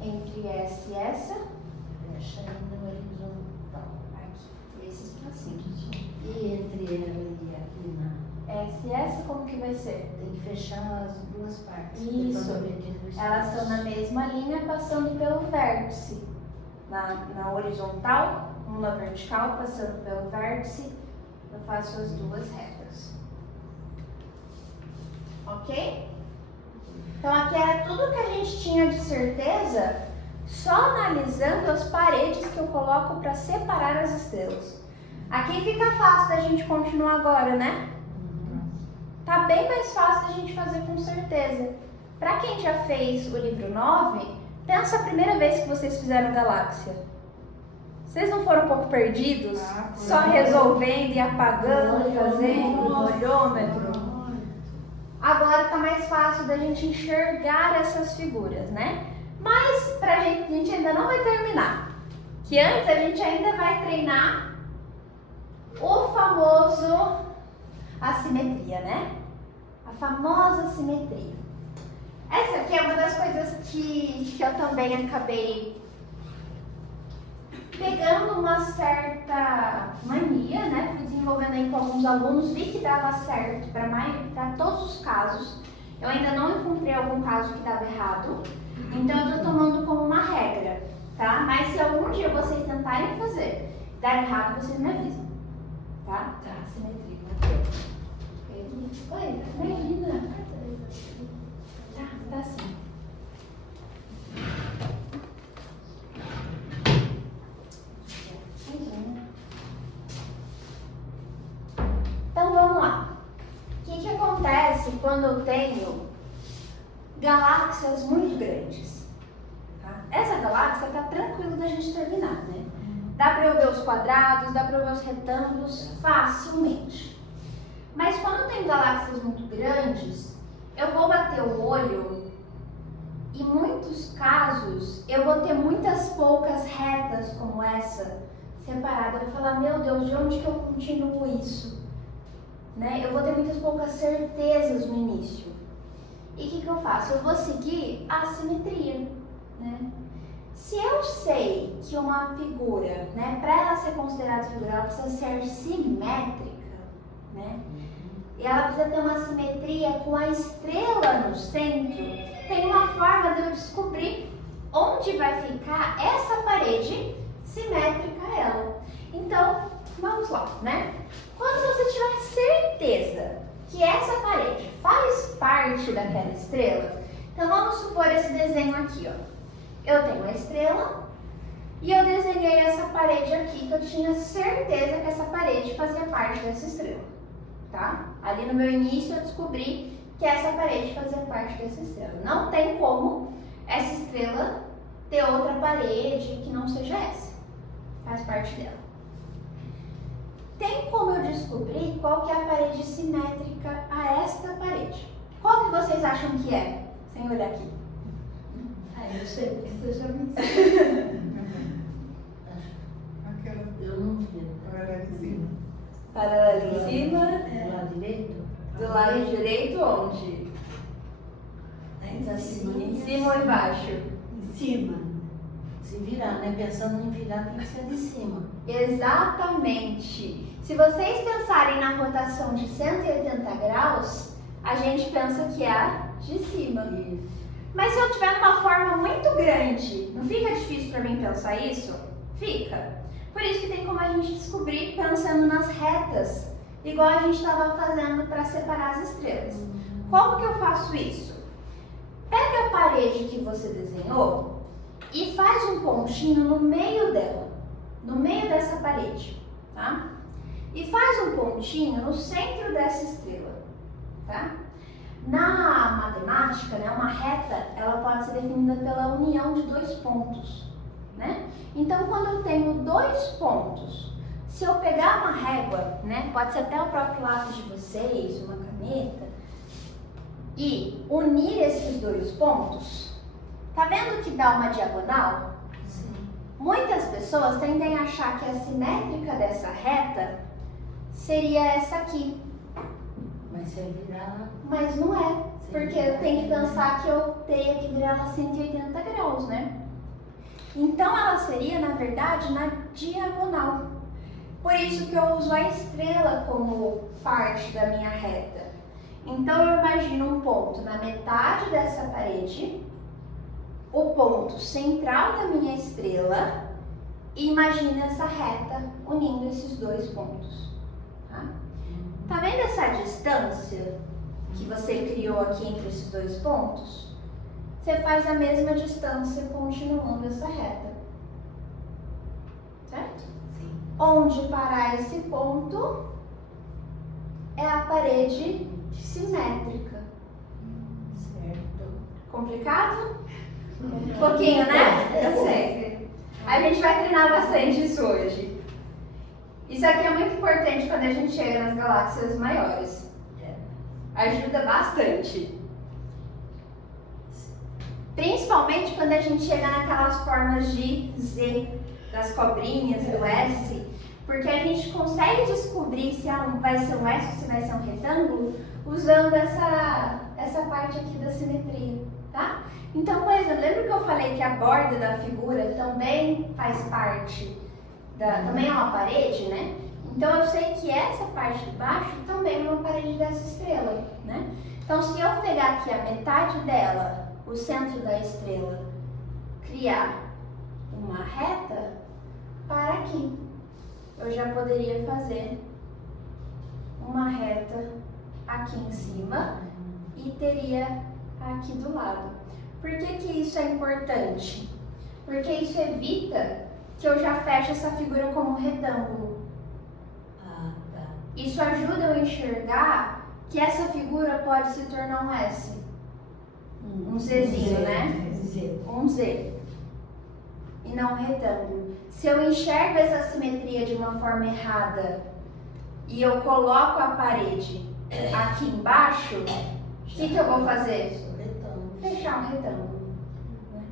Entre essa e essa. Fecha aí no horizontal. Aqui. Esses pedacinhos. E entre ela e aqui na. Essa e essa, como que vai ser? Tem que fechar as duas partes. Isso. Depois eu vejo o Elas espaço. estão na mesma linha, passando pelo vértice. Na horizontal, uma na vertical, passando pelo vértice. Eu faço as duas retas. Ok? Então aqui era tudo que a gente tinha de certeza, só analisando as paredes que eu coloco para separar as estrelas. Aqui fica fácil da gente continuar agora, né? Tá bem mais fácil da gente fazer com certeza. Para quem já fez o livro 9, pensa a primeira vez que vocês fizeram galáxia. Vocês não foram um pouco perdidos? Só resolvendo e apagando, fazendo, olhômetro. Agora tá mais fácil da gente enxergar essas figuras, né? Mas a gente ainda não vai terminar. Que antes a gente ainda vai treinar o famoso assimetria, né? A famosa simetria. Essa aqui é uma das coisas que eu também acabei pegando uma certa mania, né? Fui desenvolvendo aí com alguns alunos, vi que dava certo para todos os casos. Eu ainda não encontrei algum caso que dava errado, então eu tô tomando como uma regra, tá? Mas se algum dia vocês tentarem fazer dar errado, vocês me avisam, tá? Tá. Simetria. Oi, imagina. Tá assim. Então vamos lá. O que acontece quando eu tenho galáxias muito grandes? Tá? Essa galáxia tá tranquilo da gente terminar, né? Dá para eu ver os quadrados, dá para eu ver os retângulos facilmente. Mas quando eu tenho galáxias muito grandes, eu vou bater o olho e em muitos casos eu vou ter muitas poucas retas como essa separada. Eu vou falar, meu Deus, de onde que eu continuo isso? Né? Eu vou ter muitas poucas certezas no início. E o que eu faço? Eu vou seguir a simetria. né? Se eu sei que uma figura, né, para ela ser considerada figura, ela precisa ser simétrica, né? E ela precisa ter uma simetria com a estrela no centro. Tem uma forma de eu descobrir onde vai ficar essa parede simétrica a ela. Então, vamos lá, né? Quando você tiver certeza que essa parede faz parte daquela estrela, então vamos supor esse desenho aqui, ó. Eu tenho uma estrela e eu desenhei essa parede aqui, que eu tinha certeza que essa parede fazia parte dessa estrela, tá? Ali no meu início eu descobri que essa parede fazia parte dessa estrela. Não tem como essa estrela ter outra parede que não seja essa. Faz parte dela. Tem como eu descobrir qual que é a parede simétrica a esta parede? Qual que vocês acham que é? Sem olhar aqui. Eu sei porque você já me disse. Aquela Eu não vi. paralela em cima. Paralela em cima. Do lado direito? Do lado direito onde? Em cima. Em cima ou embaixo? Em cima. Se virar, né? Pensando em virar, tem que ser de cima. Exatamente. Se vocês pensarem na rotação de 180 graus, a gente pensa que é a de cima. Mas se eu tiver uma forma muito grande, não fica difícil para mim pensar isso? Fica. Por isso que tem como a gente descobrir pensando nas retas, igual a gente estava fazendo para separar as estrelas. Como que eu faço isso? Pega a parede que você desenhou e faz um pontinho no meio dela, no meio dessa parede, tá? E faz um pontinho no centro dessa estrela, tá? Na matemática, né, uma reta, ela pode ser definida pela união de dois pontos, né? Então, quando eu tenho dois pontos, se eu pegar uma régua, né, pode ser até o próprio lápis de vocês, uma caneta, e unir esses dois pontos, tá vendo que dá uma diagonal? Sim. Muitas pessoas tendem a achar que a simétrica dessa reta seria essa aqui, Mas se virar. mas não é, porque eu tenho que pensar que eu teria que virar ela 180 graus, né? Então ela seria, na verdade, na diagonal. Por isso que eu uso a estrela como parte da minha reta. Então eu imagino um ponto na metade dessa parede, o ponto central da minha estrela, e imagina essa reta unindo esses dois pontos. Tá vendo essa distância que você criou aqui entre esses dois pontos? Você faz a mesma distância continuando essa reta. Certo? Sim. Onde parar esse ponto é a parede simétrica. Certo. Complicado? Um pouquinho, né? Eu sei. A gente vai treinar bastante isso hoje. Isso aqui é muito importante quando a gente chega nas galáxias maiores. Ajuda bastante. Principalmente quando a gente chega naquelas formas de Z, das cobrinhas, do S, porque a gente consegue descobrir se vai ser um S ou se vai ser um retângulo usando essa parte aqui da simetria, tá? Então, por exemplo, lembra que eu falei que a borda da figura também faz parte, também é uma parede, né? Então eu sei que essa parte de baixo também é uma parede dessa estrela, né? Então se eu pegar aqui a metade dela, o centro da estrela, criar uma reta para aqui, eu já poderia fazer uma reta aqui em cima e teria aqui do lado. Por que isso é importante? Porque isso evita que eu já feche essa figura como um retângulo. Ah, tá. Isso ajuda eu a enxergar que essa figura pode se tornar um S. Um Zzinho, né? Z. Um Z. E não um retângulo. Se eu enxergo essa simetria de uma forma errada e eu coloco a parede aqui embaixo, o que eu vou fazer? Fechar um retângulo.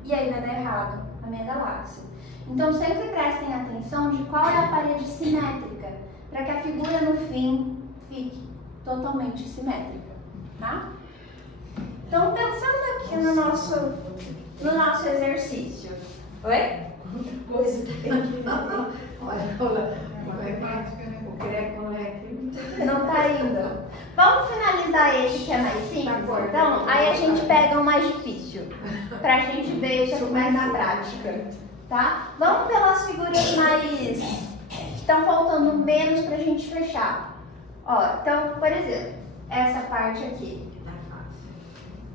E aí vai dar errado a minha galáxia. Então sempre prestem atenção de qual é a parede simétrica, para que a figura no fim fique totalmente simétrica, tá? Então pensando aqui no nosso no nosso exercício. Oi? Coisa que tem que Olha, Matemática, né? o creco, Não tá indo. Vamos finalizar esse que é mais simples, então? Aí a gente pega o mais difícil, pra gente ver isso mais na prática, tá? Vamos pelas figuras mais que estão faltando menos pra gente fechar. Ó, então, por exemplo, essa parte aqui.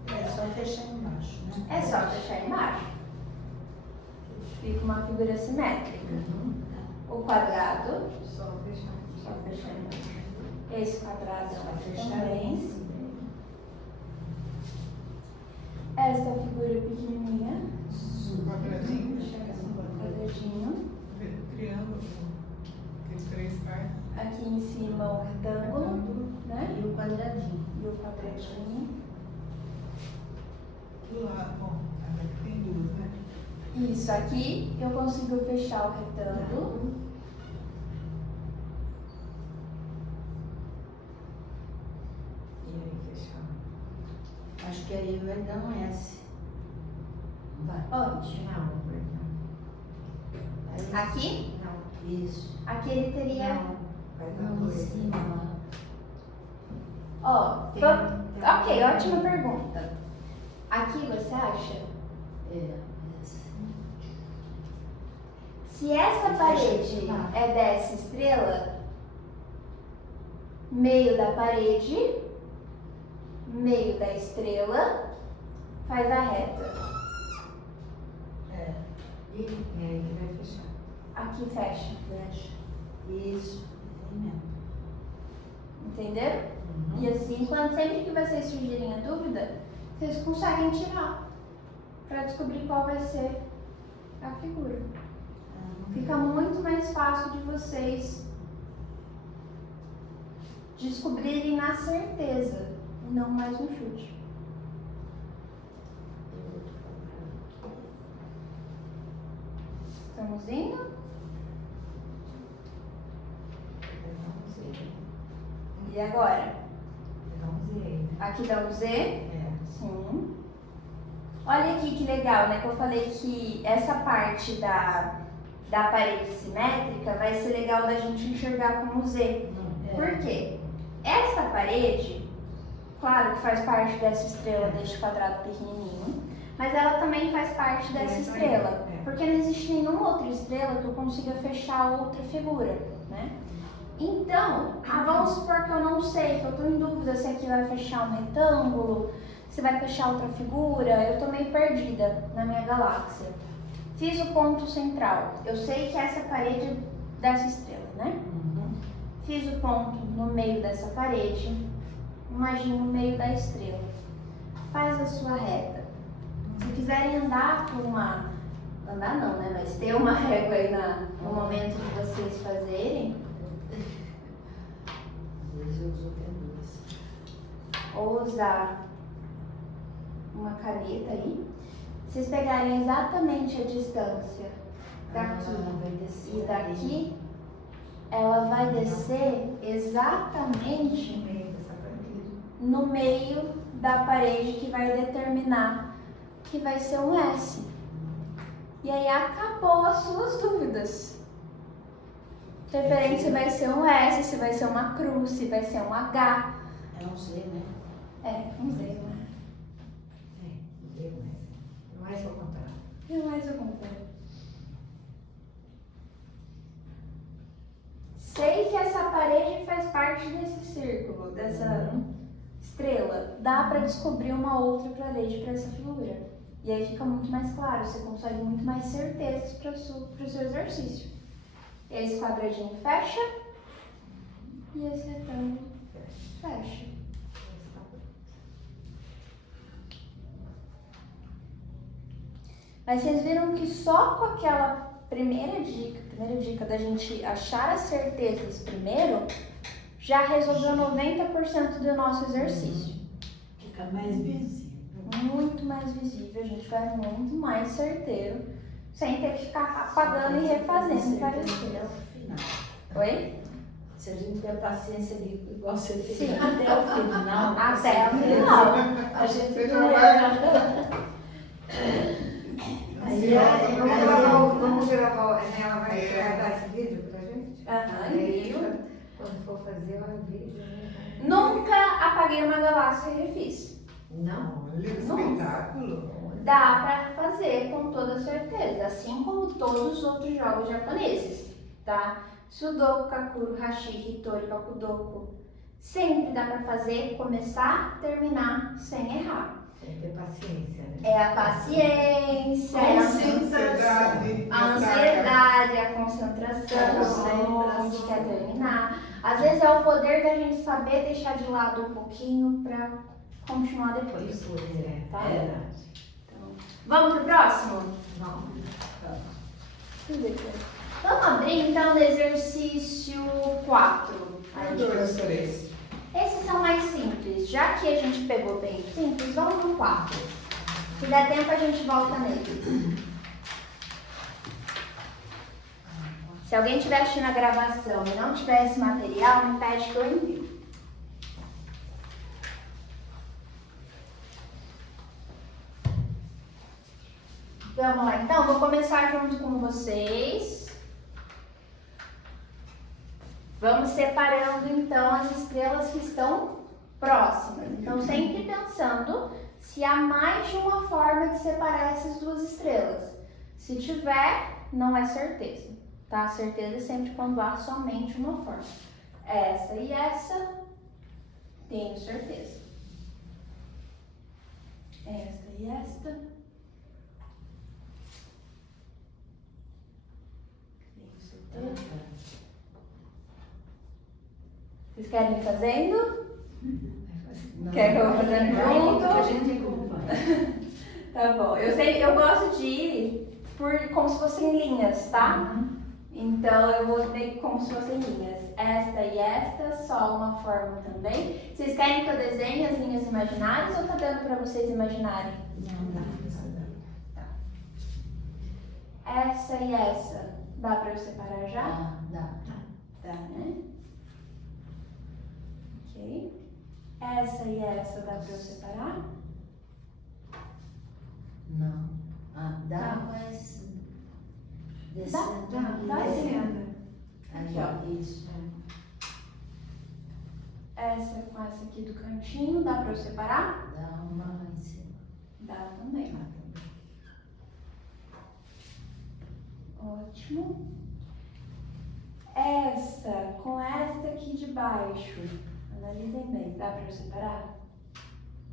É só fechar embaixo, né? É só fechar embaixo. Fica uma figura simétrica. O quadrado, Só fechar. só fechar embaixo. Esse quadrado Só fechar também. Esta figura pequenininha. Quadradinho, Quadradinho. triângulo, tem 3 partes. Aqui em cima o retângulo, né? E o quadradinho. E o quadradinho. Do lado, bom, aqui tem 2, né? Isso, aqui eu consigo fechar o retângulo. E aí, fechar. Acho que aí vai dar um S. Vai. Onde? Não, Aí, Aqui? não. Isso. Aqui ele teria. Não, vai dar Não, em 2. cima lá. Ó, Tem- tem ok, uma- ótima pergunta. Aqui você acha? É, essa. Se essa parede é dessa estrela, meio da parede, meio da estrela, faz a reta. É. E E aí que vai fechar. Aqui fecha. fecha. Isso. Aí mesmo. Entenderam? E assim, sempre que vocês surgirem a dúvida, vocês conseguem tirar para descobrir qual vai ser a figura. Fica muito mais fácil de vocês descobrirem na certeza e não mais no chute. Estamos indo? Vai dar um Z. E agora? Vai dar um Z aí, né? Aqui dá um Z? É. Sim. Olha aqui que legal, né? Que eu falei que essa parte da parede simétrica vai ser legal da gente enxergar como Z. Por quê? Essa parede, claro que faz parte dessa estrela, deste quadrado pequenininho, mas ela também faz parte dessa Essa aí, estrela. é. Porque não existe nenhuma outra estrela que eu consiga fechar outra figura, né? Então, vamos supor que eu não sei, que eu estou em dúvida se aqui vai fechar um retângulo, se vai fechar outra figura, eu tô meio perdida na minha galáxia. Fiz o ponto central, eu sei que essa parede é dessa estrela, né? Fiz o ponto no meio dessa parede, imagina o meio da estrela. Faz a sua reta. Se quiserem andar por uma... Andar não, né? Mas ter uma régua aí no momento de vocês fazerem, Às vezes eu uso até duas. ou usar uma caneta aí, vocês pegarem exatamente a distância daqui Vai descer e daqui, ela vai descer No exatamente meio dessa parede. no meio da parede que vai determinar que vai ser um S. E aí acabou as suas dúvidas. Referente se vai ser um S, se vai ser uma cruz, se vai ser um H. É um Z, né? É, não sei, né? É, Z, mas mais ao contrário. E mais eu contrário. Sei que essa parede faz parte desse círculo, dessa estrela. Dá para descobrir uma outra parede para essa figura. E aí fica muito mais claro, você consegue muito mais certezas para o seu exercício. Esse quadradinho fecha e esse retângulo fecha. Mas vocês viram que só com aquela primeira dica da gente achar as certezas primeiro, já resolveu 90% do nosso exercício. Fica mais visível. Muito mais visível, a gente vai muito mais certeiro, sem ter que ficar apagando e refazendo várias Até vezes. o final. Oi? Se a gente tiver paciência de igual você fez Sim. até o final. Até o final. A gente Você não não erra. Vamos gravar, né? Ela vai dar esse vídeo pra gente? Aham, Aí, envio. quando for fazer, olha o vídeo, né? Nunca apaguei uma galáxia e refiz. Não. Olha que espetáculo. Dá pra fazer com toda certeza, assim como todos os outros jogos japoneses, tá? Sudoku, Kakuro, Hashi, Hitori, Kakudoku. Sempre dá pra fazer, começar, terminar sem errar. Tem que ter paciência, né? É a paciência, é Ansiedade. a ansiedade, a concentração, a gente quer terminar. Às vezes é o poder da gente saber deixar de lado um pouquinho pra continuar depois. Tá? Então, vamos pro próximo? Vamos abrir então no exercício 4. Ai, professores. Esses são mais simples. Já que a gente pegou bem simples, vamos no 4. Se der tempo, a gente volta nele. Se alguém estiver assistindo a gravação e não tiver esse material, me pede que eu envio. Vamos lá, então, vou começar junto com vocês. Vamos separando, então, as estrelas que estão próximas. Então, sempre pensando se há mais de uma forma de separar essas duas estrelas. Se tiver, não é certeza, tá? Certeza é sempre quando há somente uma forma. Essa e essa, tenho certeza. Esta e esta. Tenho certeza. Vocês querem ir fazendo? Quer que eu vou fazendo junto? A gente acompanha. Tá bom. Eu gosto de ir como se fossem linhas, tá? Então eu vou meio que como se fossem linhas. Esta e esta, só uma forma também. Vocês querem que eu desenhe as linhas imaginárias ou tá dando pra vocês imaginarem? Não dá. Essa e essa, dá pra eu separar já? Dá. Dá, né? Ok. Essa e essa, dá pra eu separar? Não. Dá, Tá. mas... Dá, Descendo. descendo. Aí, Aqui, ó. Isso. Essa com essa aqui do cantinho, dá pra eu separar? Dá uma lá em cima. Dá também. Ótimo. Essa com esta aqui de baixo, analisem bem, dá pra eu separar?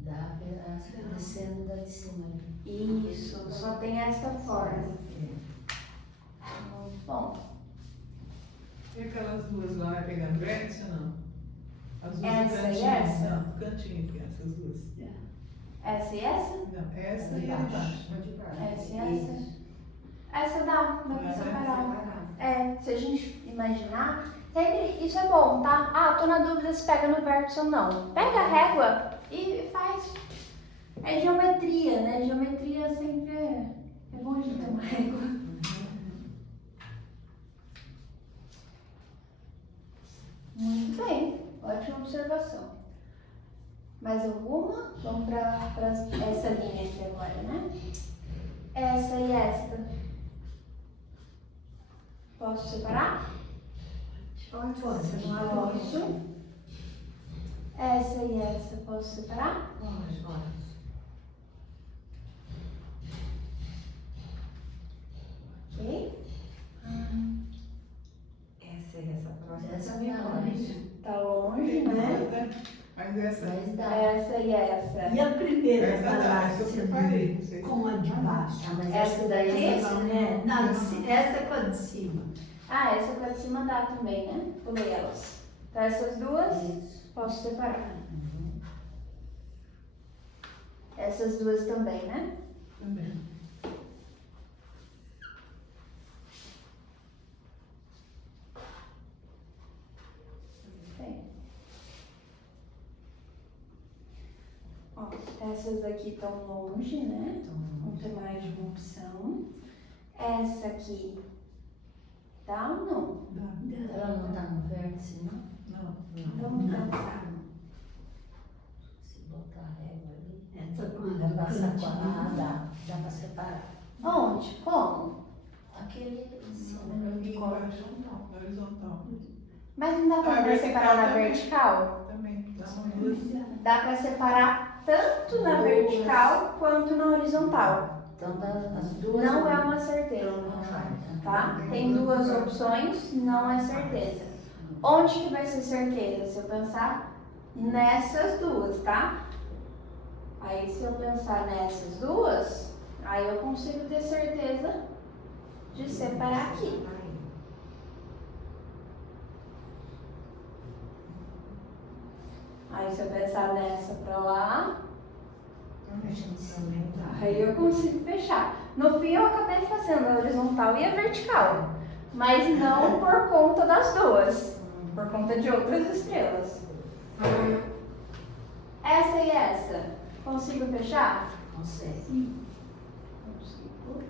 Dá pra descendo da de cima. Isso, só tem esta forma. Muito bom. E aquelas duas lá vai pegando vértice ou não? As duas Essa do e cantinho. essa? Não, do cantinho aqui, essas duas. Essa e essa? Não, essa e a de baixo. Essa e essa? Essa dá pra separar. É, se a gente imaginar, sempre isso é bom, tá? Ah, tô na dúvida se pega no vértice ou não. Pega a régua e faz. É geometria, né? Geometria sempre é bom a gente ter uma régua. Muito bem, ótima observação. Mais alguma? Vamos para essa linha aqui agora, né? Essa e esta. Posso separar? Pode. Posso. Essa e essa, posso separar? Ok. Essa e essa próxima Essa também não, pode. Tá longe, Tem né? duas, né? Mas essa. Mas dá. Essa e essa. E a primeira Essa dá, essa eu galáxia separei. Não sei. com a de baixo? Mas Essa daí? essa não. Essa com a de cima. Ah, essa com a de cima dá também, né? Pulei elas. Então essas duas, Isso. posso separar. Uhum. Essas duas também, né? Também. Bem. Ó, essas aqui estão longe, né? Vão ter mais de uma opção. Essa aqui, dá ou não? Dá. Ela não tá no vértice, não? Não. Vamos pensar. Se botar a régua ali. Essa com a Dá pra cantinho. separar. Dá pra separar. Onde? monte? Como? Aquele em cima. Aqui embaixo, na horizontal. Mas não dá pra vertical separar na também. vertical? Também, dá uma luz. Dá pra separar tanto na vertical quanto na horizontal. Então, as duas. Não é uma certeza, tá? Tem duas opções, não é certeza. Onde que vai ser certeza? Se eu pensar nessas duas, tá? Aí se eu pensar nessas duas, aí eu consigo ter certeza de separar aqui. Aí se eu pensar nessa pra lá, A gente se lembra. aí eu consigo fechar. No fim eu acabei fazendo a horizontal e a vertical, mas não por conta das duas, por conta de outras estrelas. Essa e essa, consigo fechar? Consegue. Consigo.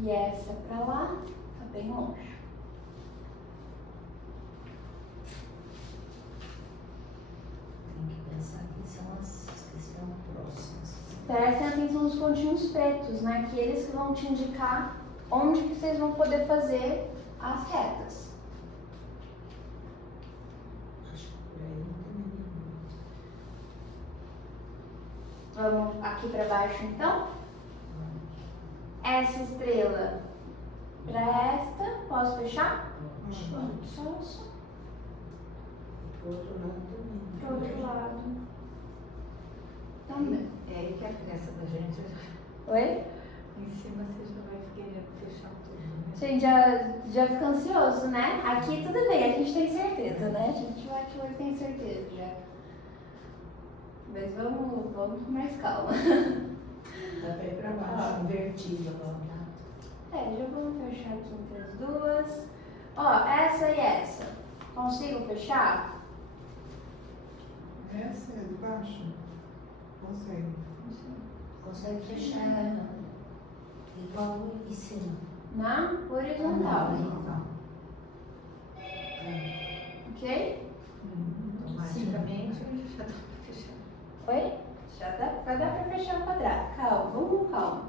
E essa pra lá, tá bem longe. Tem que pensar que são as que estão próximas. Prestem atenção nos pontinhos pretos, né? Que eles que vão te indicar onde que vocês vão poder fazer as retas. Acho que por aí não tem nenhum. Vamos aqui para baixo então. Essa estrela para esta, posso fechar? Posso. Pro outro lado também. Pro outro lado. Também. É aí que a pressa da gente, Oi? em cima você já vai querer fechar tudo, né? A gente já fica ansioso, né? Aqui tudo bem, a gente tem certeza, né? A gente vai tem certeza já. Mas vamos com mais calma. Dá pra ir pra baixo, invertido agora, tá? Já vamos fechar aqui entre as duas. Ó, essa e essa. Consigo fechar? Essa é de baixo? Consegue. Consegue fechar igual em cima. Na horizontal. Não. Ok? Automaticamente já dá pra fechar. Oi? Vai dar pra fechar o quadrado. Calma, vamos com calma.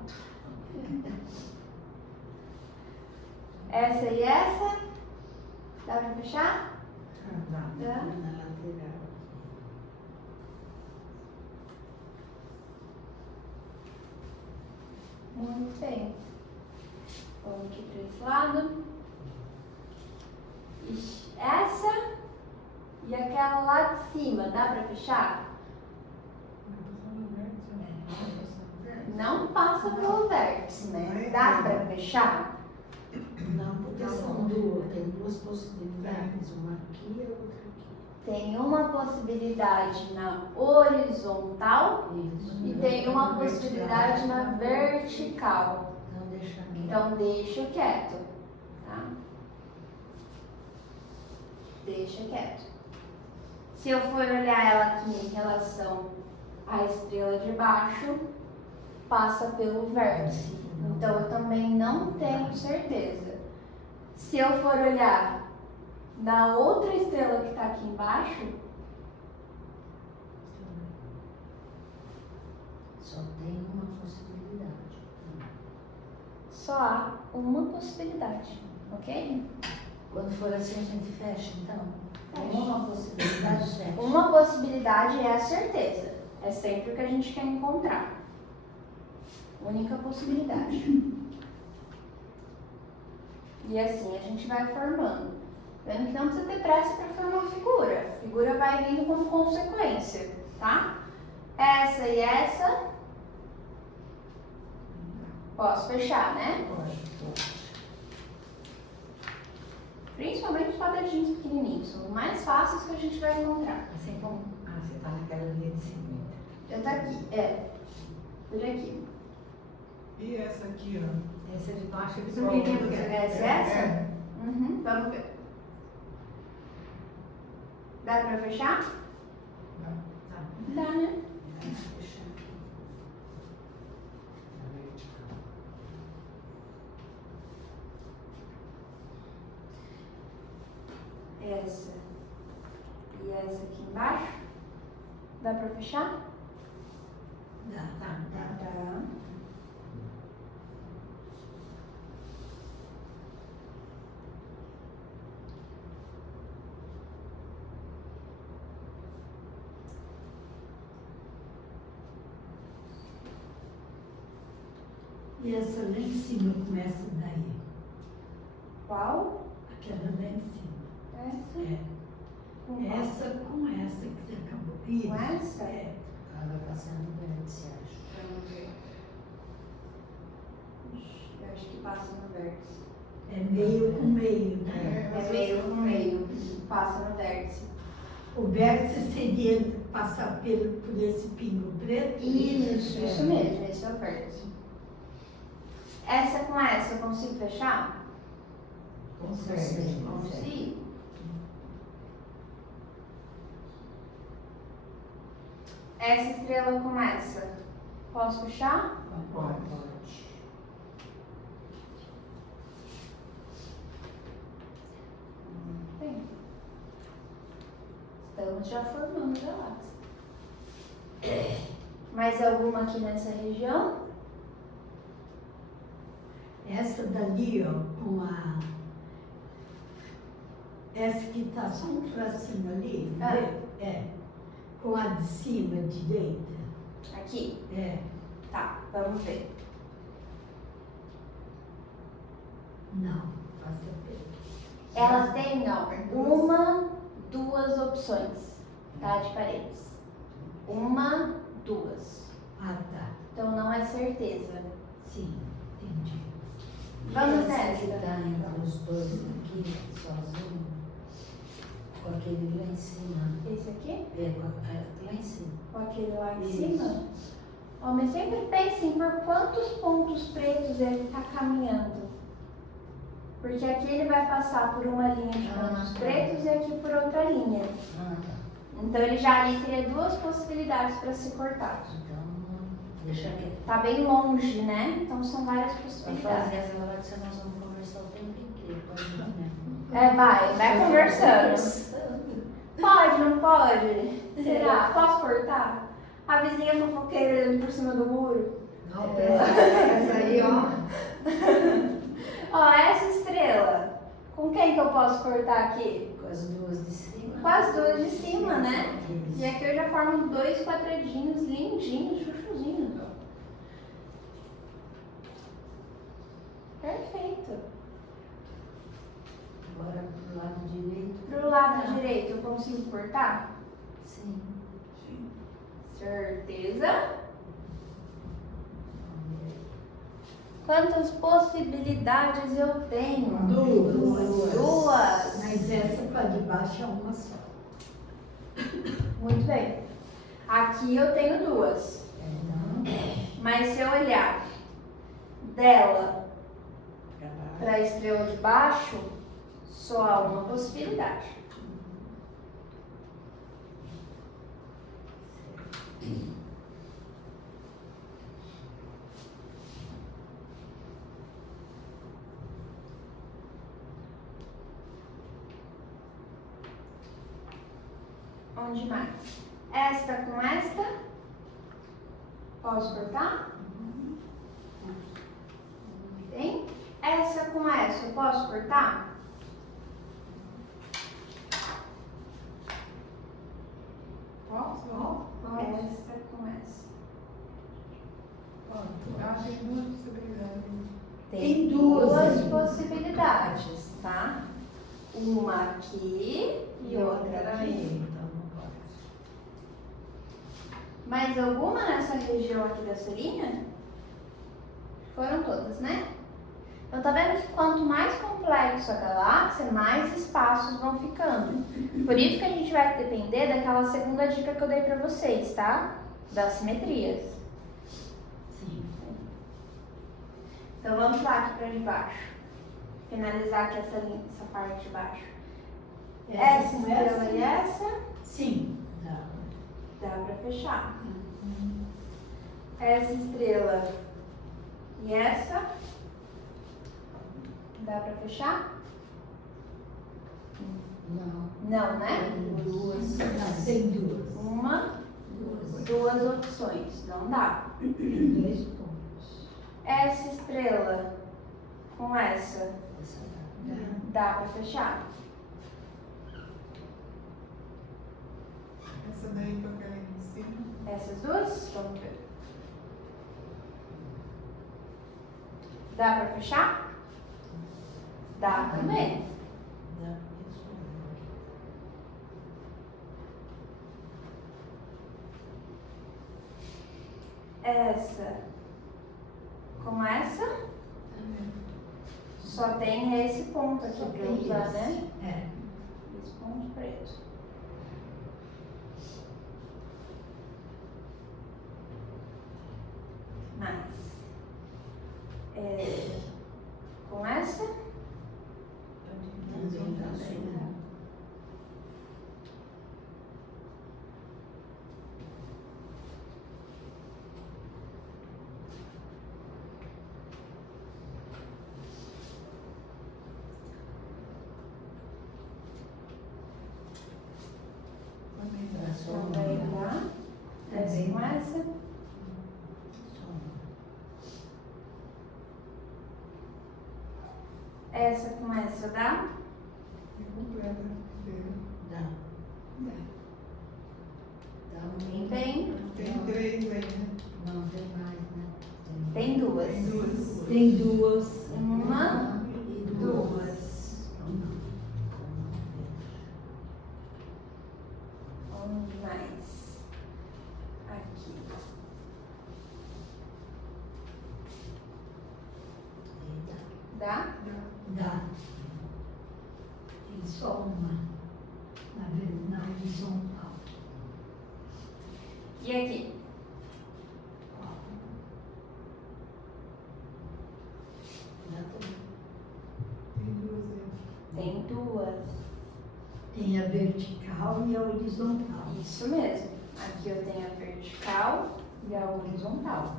Essa e essa. Dá pra fechar? Dá. Dá. Na lateral. Muito bem. Vamos aqui para esse lado. Ixi, essa e aquela lá de cima, dá pra fechar? Não passa pelo vértice, né? Dá pra fechar? Não, porque são duas, tem duas possibilidades, uma aqui e outra aqui. Tem uma possibilidade na horizontal Isso. e tem uma possibilidade na vertical. Então deixa aqui. Então deixa quieto, tá? Deixa quieto. Se eu for olhar ela aqui em relação à estrela de baixo, passa pelo vértice. Então eu também não tenho certeza. Se eu for olhar na outra estrela que está aqui embaixo, Só tem uma possibilidade. só há uma possibilidade, ok? Quando for assim, a gente fecha, então? Fecha. Uma possibilidade, fecha. Uma possibilidade é a certeza. É sempre o que a gente quer encontrar. Única possibilidade. E assim a gente vai formando. Vendo que não precisa ter pressa para formar a figura. A figura vai vindo como consequência, tá? Essa e essa. Posso fechar, né? Pode. Principalmente os quadradinhos pequenininhos. São os mais fáceis que a gente vai encontrar. Assim como. Ah, você tá naquela linha de 50. Já tá aqui, por aqui. E essa aqui, ó? Essa de baixo é Não entendi o que é. Essa e essa? É. Uhum, vamos ver. Dá pra fechar? Dá, né? Fecha aqui. Essa e essa aqui embaixo. Dá pra fechar? Dá. Tá. Tá. E essa lá em cima começa daí. Qual? Aquela lá em cima. Essa? É. Com qual? Essa com essa que você acabou. Isso. Com essa? É. Ela vai passar no vértice, acho. Vamos ver. Eu acho que passa no vértice. É meio com meio, né? É meio com meio. Passa no vértice. O vértice seria passar por esse pingo preto? Isso mesmo, esse é o vértice. Essa com essa eu consigo fechar? Consegue. Consigo. Essa estrela com essa, posso fechar? Pode. Bem, estamos já formando galáxia. Mais alguma aqui nessa região? Essa dali, ó, com a. Essa que está só um tracinho ali, Ah. vê? É. Com a de cima, direita. Aqui? É. Tá, vamos ver. Não, passa pelo. Ela tem, ó, uma, duas opções, tá? De paredes. Uma, duas. Ah, tá. Então não é certeza. Sim, entendi. Vamos Essa nessa. que tá entre os dois aqui, sozinho, com aquele lá em cima. Esse aqui? Lá em cima. Com aquele lá em Isso. cima? Ó, mas sempre pensem por quantos pontos pretos ele está caminhando. Porque aqui ele vai passar por uma linha de pontos tá. pretos e aqui por outra linha. Ah, tá. Então ele já ali teria duas possibilidades para se cortar. Então, deixa aqui. Tá bem longe, né? Então são várias Pra possibilidades. fazer essa galáxia, nós vamos conversar o tempo inteiro com a gente, né? Vai conversando. Pode, não pode? Será? Posso cortar? A vizinha fofoqueira olhando por cima do muro? Não, essa aí, ó. Ó, essa estrela, com quem que eu posso cortar aqui? Com as duas de cima. Com as duas de cima, né? Isso. E aqui eu já formo dois quadradinhos lindinhos, chuchuzinhos, ó. Perfeito. Agora pro lado direito. Pro lado direito eu consigo cortar? Sim. Certeza? Quantas possibilidades eu tenho? Duas. Mas essa para de baixo é uma só. Muito bem. Aqui eu tenho duas. Mas se eu olhar dela para a estrela de baixo, só há uma possibilidade. Onde mais? Esta com esta. Posso cortar? Bem. Essa com essa, eu posso cortar? Posso? Essa com essa. Eu acho que tem duas possibilidades. Tem duas. Possibilidades, tá? Uma aqui e outra aqui. Então não pode. Mais alguma nessa região aqui dessa linha? Foram todas, né? Então tá vendo que quanto mais complexo a galáxia, mais espaços vão ficando. Por isso que a gente vai depender daquela segunda dica que eu dei pra vocês, tá? Das simetrias. Sim. Então vamos lá aqui pra de baixo. Finalizar aqui essa linha, essa parte de baixo. Essa com estrela essa? e essa, Sim. Dá. dá pra fechar. Essa estrela e essa, dá pra fechar? Não. Não, né? Tem duas. Não, tem duas. Uma, Duas opções, não dá. 2 pontos. Essa estrela com essa, Essa dá pra fechar? Essa daí com aquela aqui em cima. Essas duas? Vamos ver. Dá pra fechar? Dá também. dá isso Essa com essa, só tem esse ponto aqui Só pra tem usar, esse. né? É. Esse ponto preto. Mais. Com essa, também dá isso. Também dá. Dá só também uma. dá. Essa Também com essa. Só uma. Essa com essa dá? E completa inteira. Dá. Dá um. Bem, Tem 3 aí, né? Não, tem mais, né? tem duas. Tem 2. Tem 2. Uma, e duas. Onde mais? Aqui. Dá? Dá. Tem só uma. Na horizontal. E aqui? Tem 2 aí. Tem duas. Tem a vertical e a horizontal. Isso mesmo. Aqui eu tenho a vertical e a horizontal.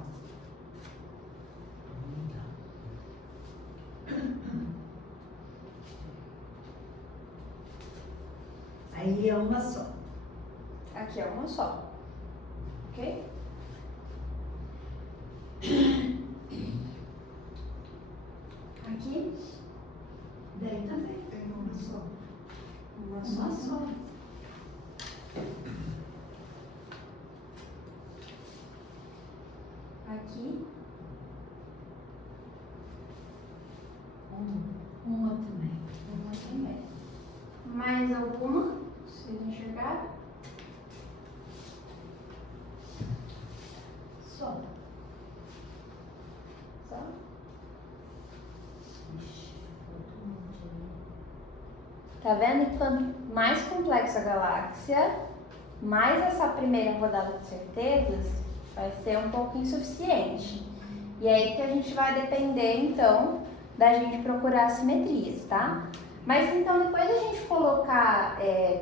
Aí é uma só. Aqui é uma só. Ok? Aqui, Daí também. Tem uma só. uma só. Uma só. Aqui, Uma também. uma também. Mais alguma? Vocês enxergaram? Só. Só? Tá vendo que quanto mais complexa a galáxia, mais essa primeira rodada de certezas vai ser um pouco insuficiente. E aí que a gente vai depender, então, da gente procurar simetrias, tá? Mas então, depois da gente colocar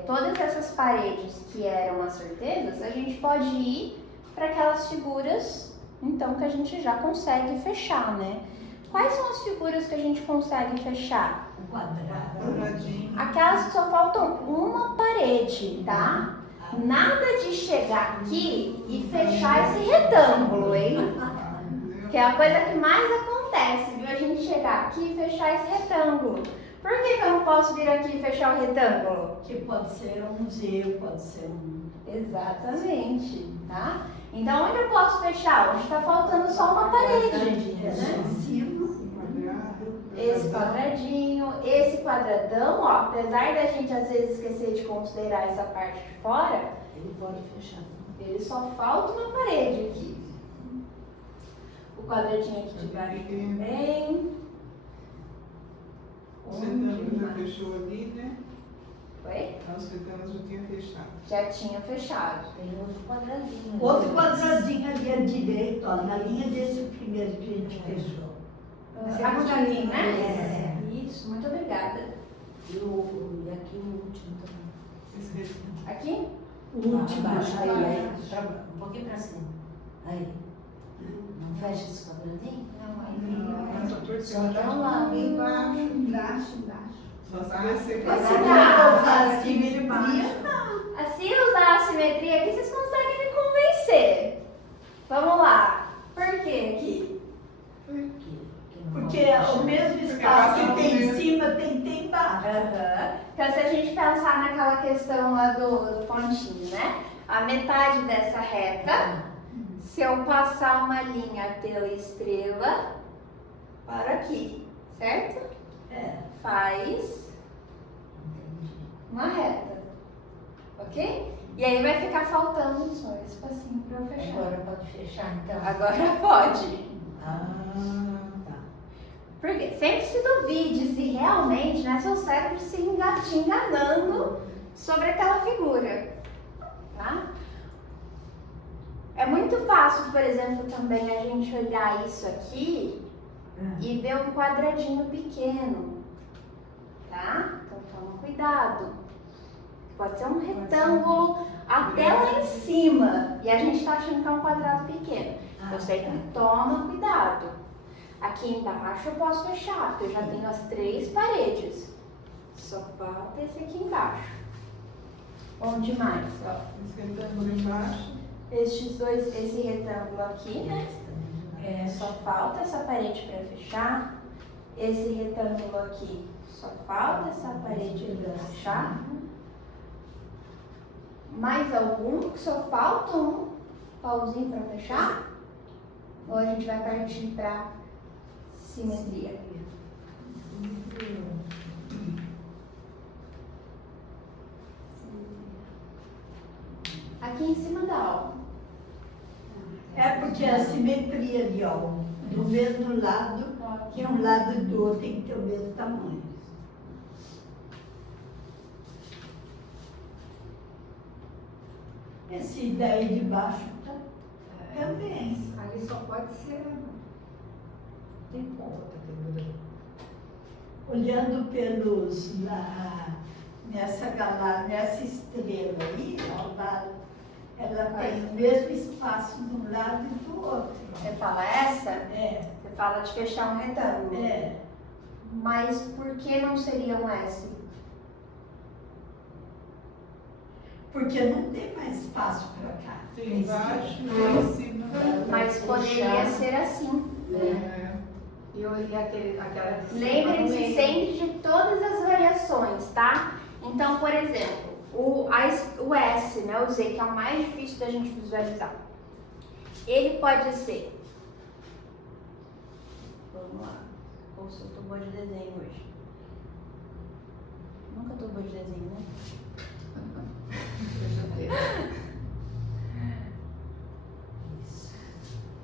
todas essas paredes que eram as certezas, a gente pode ir para aquelas figuras, então, que a gente já consegue fechar, né? Quais são as figuras que a gente consegue fechar? O quadrado. Quadradinho. Aquelas que só faltam uma parede, tá? Nada de chegar aqui e fechar esse retângulo, hein? Que é a coisa que mais acontece, viu? A gente chegar aqui e fechar esse retângulo. Por que que eu não posso vir aqui e fechar o retângulo? Que pode ser um Z, pode ser um. Exatamente, tá? Então, onde eu posso fechar? Onde está faltando só uma parede, É só né? em cima. Quadrado. Esse quadradinho, esse quadradão, ó, apesar da gente às vezes esquecer de considerar essa parte de fora, Ele pode fechar. ele só falta uma parede aqui. O quadradinho aqui de baixo também. Os retângulos já fechou ali, né? Foi? Os retângulos já tinha fechado. Já tinha fechado. Tem outro quadradinho. Outro quadradinho ali à direita, ó, na linha desse primeiro que a gente fechou. Segunda Aqui, linha. né? Isso, muito obrigada. E aqui o último também. Esse retângulo. Aqui? O último. Abaixo, aí, Abaixo. um pouquinho pra cima. Aí. Não fecha esse quadradinho? Não, aí. Mas por Só cima dá tá um lado. Embaixo. Nossa, vai ser Você quadrado. não colocar assim, ele baixa. Assim, usar a simetria aqui, vocês conseguem me ser. Vamos lá. Por que aqui? Por quê? Porque o mesmo espaço que tem em cima tem que ter embaixo. Então, se a gente pensar naquela questão lá do pontinho, né? A metade dessa reta, se eu passar uma linha pela estrela, para aqui, certo? É. Faz Entendi. uma reta, ok? E aí vai ficar faltando só esse espacinho para eu fechar. Agora pode fechar então? Agora pode. Ah, tá. Porque sempre se duvide se realmente, né, seu cérebro te enganando sobre aquela figura, tá? É muito fácil, por exemplo, também a gente olhar isso aqui e ver um quadradinho pequeno, tá? Então toma cuidado. Pode ser um retângulo até lá em cima e a gente tá achando que é um quadrado pequeno. Então sempre toma cuidado. Aqui embaixo eu posso fechar, porque eu já tenho as 3 paredes. Só falta esse aqui embaixo. Bom demais, ó. Esse retângulo embaixo. Esse retângulo aqui, né? Só falta essa parede para fechar. Esse retângulo aqui, só falta essa parede para fechar. Mais algum que só falta um pauzinho para fechar? Ou a gente vai partir para simetria? Aqui em cima dá, ó. É porque a simetria ali, ó, do mesmo lado, que um lado do outro tem que ter o mesmo tamanho. Esse daí de baixo tá também. Ali só pode ser. Tem ponta, entendeu? Olhando pelos lá, nessa estrela aí, ó, lá, ela tem o mesmo espaço de um lado e do outro. Você fala essa? É, Você fala de fechar um retângulo. é. Mas por que não seria um S? Porque não tem mais espaço para cá. Tem embaixo e em cima. Mas poderia ser assim. É. E aquela de cima Lembrem-se também. sempre de todas as variações, tá? Então, por exemplo, o S, né, o Z, que é o mais difícil da gente visualizar. Ele pode ser... Vamos lá. Poxa, eu tô boa de desenho hoje. Nunca tô boa de desenho, né?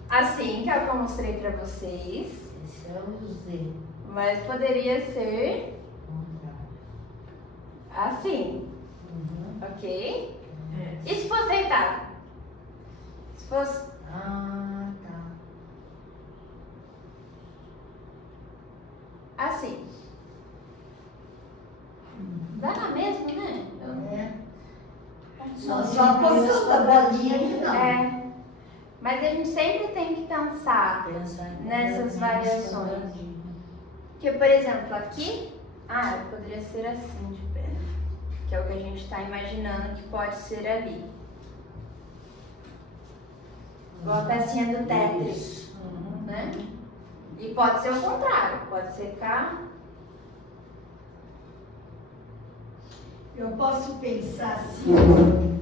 Assim, que é o que eu mostrei pra vocês. Esse é o Z. Mas poderia ser Contrário. assim, Uhum. ok? E se fosse deitado? Se fosse Ah, tá. assim. Dá na mesma, né? É. Só a posição da bolinha que não. É. Mas a gente sempre tem que pensar. Pensa em Nessas variações. quadradinho. Que, por exemplo, aqui, poderia ser assim de pé. Que é o que a gente está imaginando que pode ser ali. Igual a pecinha do Tetris, né? E pode ser o contrário, pode ser cá. Eu posso pensar assim,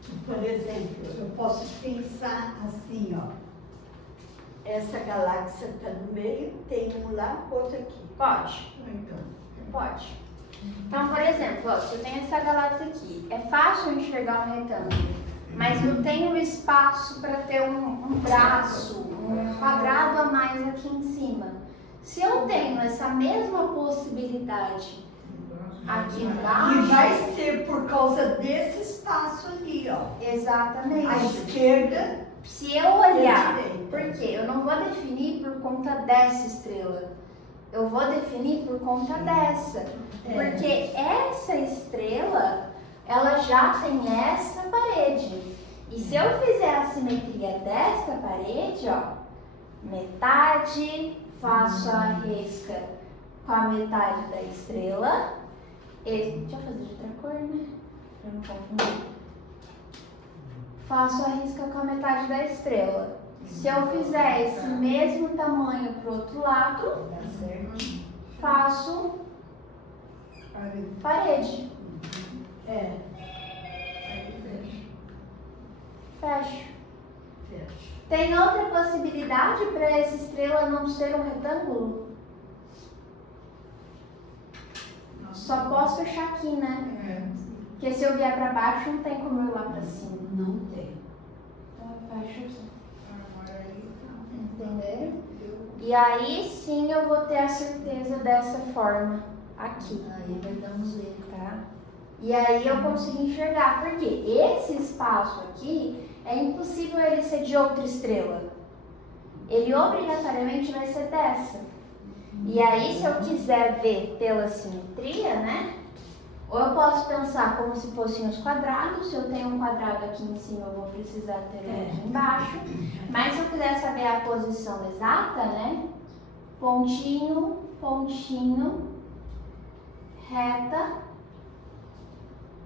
que, por exemplo, eu posso pensar assim, ó. Essa galáxia está no meio, tem um lá, outro aqui. Pode. Então, Pode. Então, por exemplo, ó, se eu tenho essa galáxia aqui, é fácil enxergar um retângulo, mas eu tenho espaço para ter um braço, um quadrado a mais aqui em cima. Se eu tenho essa mesma possibilidade aqui e embaixo, vai ser por causa desse espaço ali, ó. À exatamente. esquerda Se eu olhar, e à direita. porque eu não vou definir por conta dessa estrela, eu vou definir por conta dessa. Porque essa estrela, ela já tem essa parede. E se eu fizer a simetria desta parede, ó, metade, faço a risca com a metade da estrela. Deixa eu fazer de outra cor, né? Pra não confundir. faço a risca com a metade da estrela. Se eu fizer esse mesmo tamanho pro outro lado, Tá certo. faço parede. É, Fecho. fecha. Tem outra possibilidade para essa estrela não ser um retângulo? Só posso fechar aqui, né? É. Porque se eu vier para baixo, não tem como eu ir lá para cima. Não tem. Então eu fecho aqui. Agora aí tá. Entenderam? E aí sim eu vou ter a certeza dessa forma aqui, Aí vai dar um Z. tá? E aí eu consigo enxergar, porque esse espaço aqui é impossível ele ser de outra estrela. Ele obrigatoriamente vai ser dessa. E aí se eu quiser ver pela simetria, né? Ou eu posso pensar como se fossem os quadrados. Se eu tenho um quadrado aqui em cima, eu vou precisar ter outro aqui embaixo. Mas se eu quiser saber a posição exata, né? Pontinho, pontinho, reta,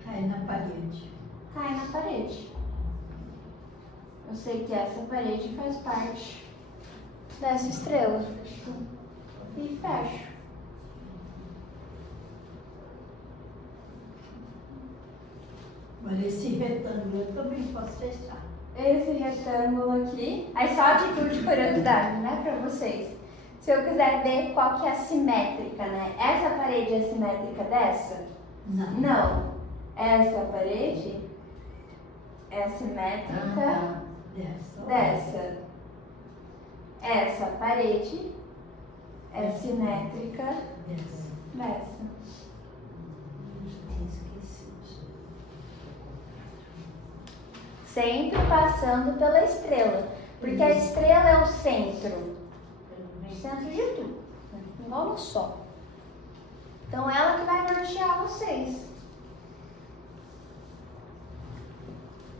Cai na parede. cai na parede. Eu sei que essa parede faz parte dessa estrela. E fecho. Agora esse retângulo eu também posso fechar. Esse retângulo aqui, aí só a título de curiosidade, né, pra vocês. Se eu quiser ver qual que é a simétrica, né? Essa parede é simétrica dessa? Não. Não. Essa parede é simétrica Dessa. dessa. Essa parede é simétrica Dessa. dessa. Já tinha esquecido. Sempre passando pela estrela. Porque a estrela é o centro. O centro de tudo. Igual no Sol. Então ela que vai nortear vocês.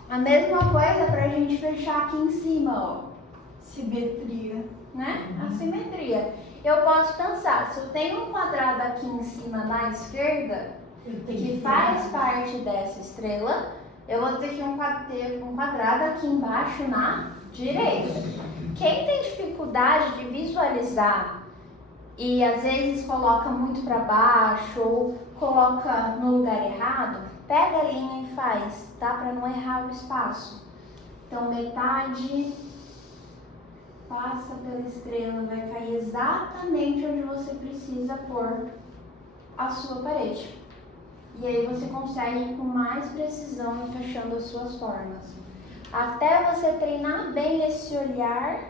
A mesma coisa pra gente fechar aqui em cima, ó. Simetria. Né? A simetria. Eu posso pensar, se eu tenho um quadrado aqui em cima na esquerda, Eu tenho que faz parte dessa estrela, eu vou ter que ter um quadrado aqui embaixo na direita. Quem tem dificuldade de visualizar e às vezes coloca muito para baixo ou coloca no lugar errado, pega a linha e faz, tá? Para não errar o espaço. Então metade passa pela estrela, vai cair exatamente onde você precisa pôr a sua parede. E aí você consegue ir com mais precisão e fechando as suas formas. Até você treinar bem esse olhar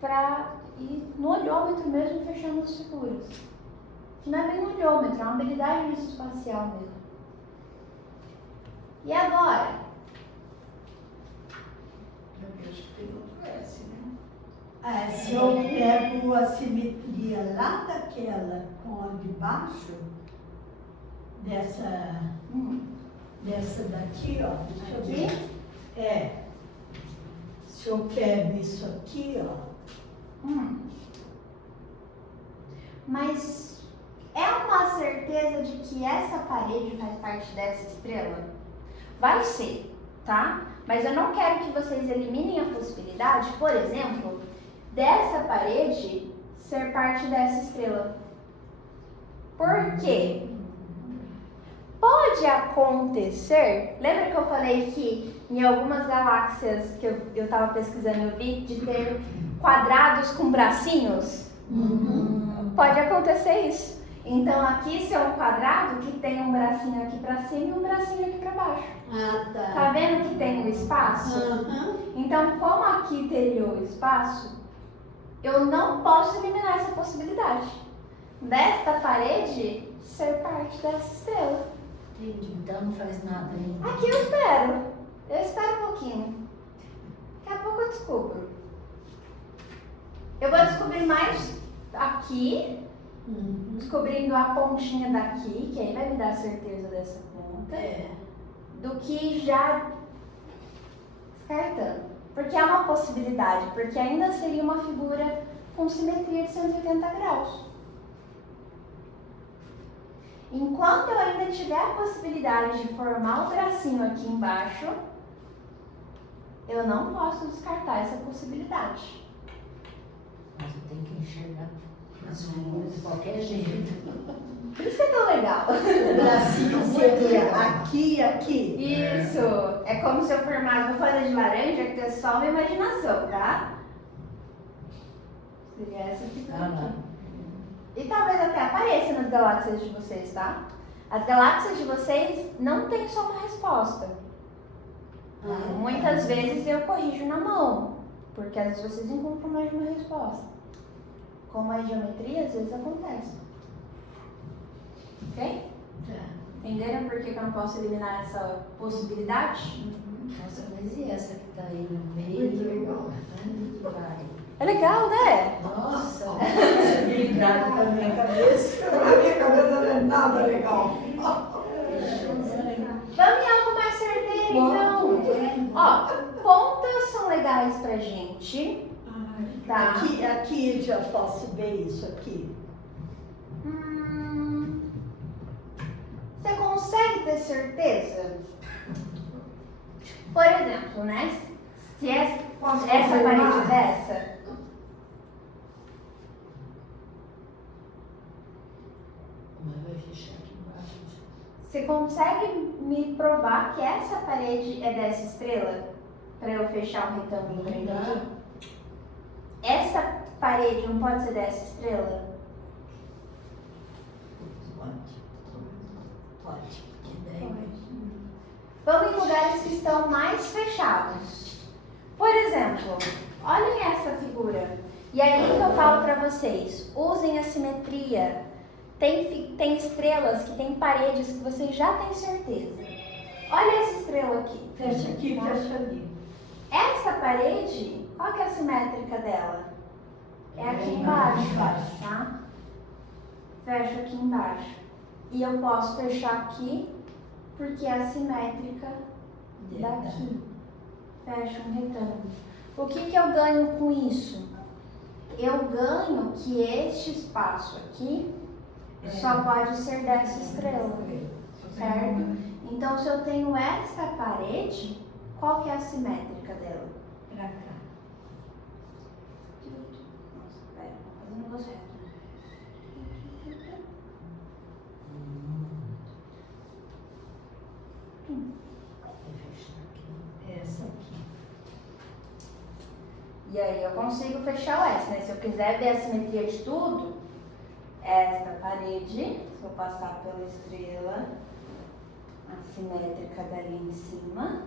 para ir no olhômetro mesmo fechando as figuras. Não é bem um olhômetro, é uma habilidade espacial mesmo. E agora? Eu acho que tem outro S, né? Se eu pego a simetria lá daquela com a de baixo, dessa daqui, ó. Deixa eu ver. Se eu pego isso aqui, ó. Mas é uma certeza de que essa parede faz parte dessa estrela? Vai ser, tá? Mas eu não quero que vocês eliminem a possibilidade, por exemplo, dessa parede ser parte dessa estrela. Por quê? Pode acontecer, lembra que eu falei que em algumas galáxias que eu estava pesquisando, eu vi de ter quadrados com bracinhos? Pode acontecer isso. Então aqui se é um quadrado que tem um bracinho aqui para cima e um bracinho aqui para baixo. Ah, tá. Tá vendo que tem um espaço? Então, como aqui teria o espaço, eu não posso eliminar essa possibilidade desta parede ser parte dessa estrela. Entendi. Então não faz nada ainda. Aqui eu espero. Eu espero um pouquinho. Daqui a pouco eu descubro. Eu vou descobrir mais aqui, descobrindo a pontinha daqui, que aí vai me dar a certeza dessa ponta, do que já descartando. Porque é uma possibilidade, porque ainda seria uma figura com simetria de 180 graus. Enquanto eu ainda tiver a possibilidade de formar o bracinho aqui embaixo, eu não posso descartar essa possibilidade. Mas eu tenho que enxergar as ruas de qualquer jeito. Por isso que é tão legal. O bracinho seria aqui e aqui. Isso. É como se eu formasse uma folha de laranja, que é só uma imaginação, tá? Seria essa figura Ah, lá. aqui. E talvez até apareça nas galáxias de vocês, tá? As galáxias de vocês não tem só uma resposta. Muitas vezes eu corrijo na mão, porque às vezes vocês encontram mais de uma resposta. Como a geometria, às vezes acontece. Ok? Entenderam por que eu não posso eliminar essa possibilidade? Nossa, mas e essa que tá aí no meio? Muito legal. Onde vai? É legal, né? Nossa, possibilidade pra minha cabeça. Na minha cabeça não é nada legal. Vamos em algo mais certeiro, então. Ó, pontas são legais pra gente, tá? Aqui já posso ver isso aqui. Você consegue ter certeza? Por exemplo, né? Se essa parede dessa, Mas vai fechar aqui embaixo. você consegue me provar que essa parede é dessa estrela? Pra eu fechar o retângulo grande aqui? Essa parede não pode ser dessa estrela? Pode. Que daí Vamos em lugares que estão mais fechados. Por exemplo, olhem essa figura. E aí que eu falo pra vocês, usem a simetria. Tem estrelas que tem paredes que vocês já têm certeza. Olha essa estrela aqui. Fecha aqui, fecha ali. Essa parede, qual que é a simétrica dela? É aqui embaixo, tá? Fecho aqui embaixo. E eu posso fechar aqui, porque é a simétrica daqui. Fecho um retângulo. O que eu ganho com isso? Eu ganho que este espaço aqui só pode ser dessa estrela, certo? Então, se eu tenho essa parede, qual que é a simétrica dela? Pra cá. Nossa, pera, vou fazer um negócio reto. vai fechar aqui. Essa aqui. E aí eu consigo fechar o S, né? Se eu quiser ver a simetria de tudo, esta parede, se eu passar pela estrela, a simétrica dali em cima.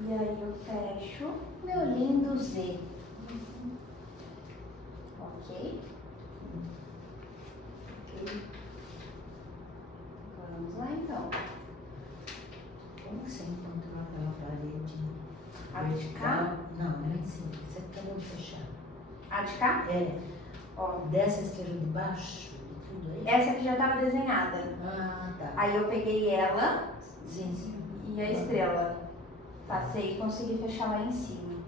E aí eu fecho meu lindo Z. Ok? Vamos lá então. Como que você encontrou aquela parede A de cá? Não, não é em cima. Você acabou de fechar. A de cá? É. Ó, Dessa estrela de baixo, de tudo aí? essa aqui já estava desenhada. Ah, tá. Aí eu peguei ela Sim, sim. e a estrela. Passei e consegui fechar lá em cima.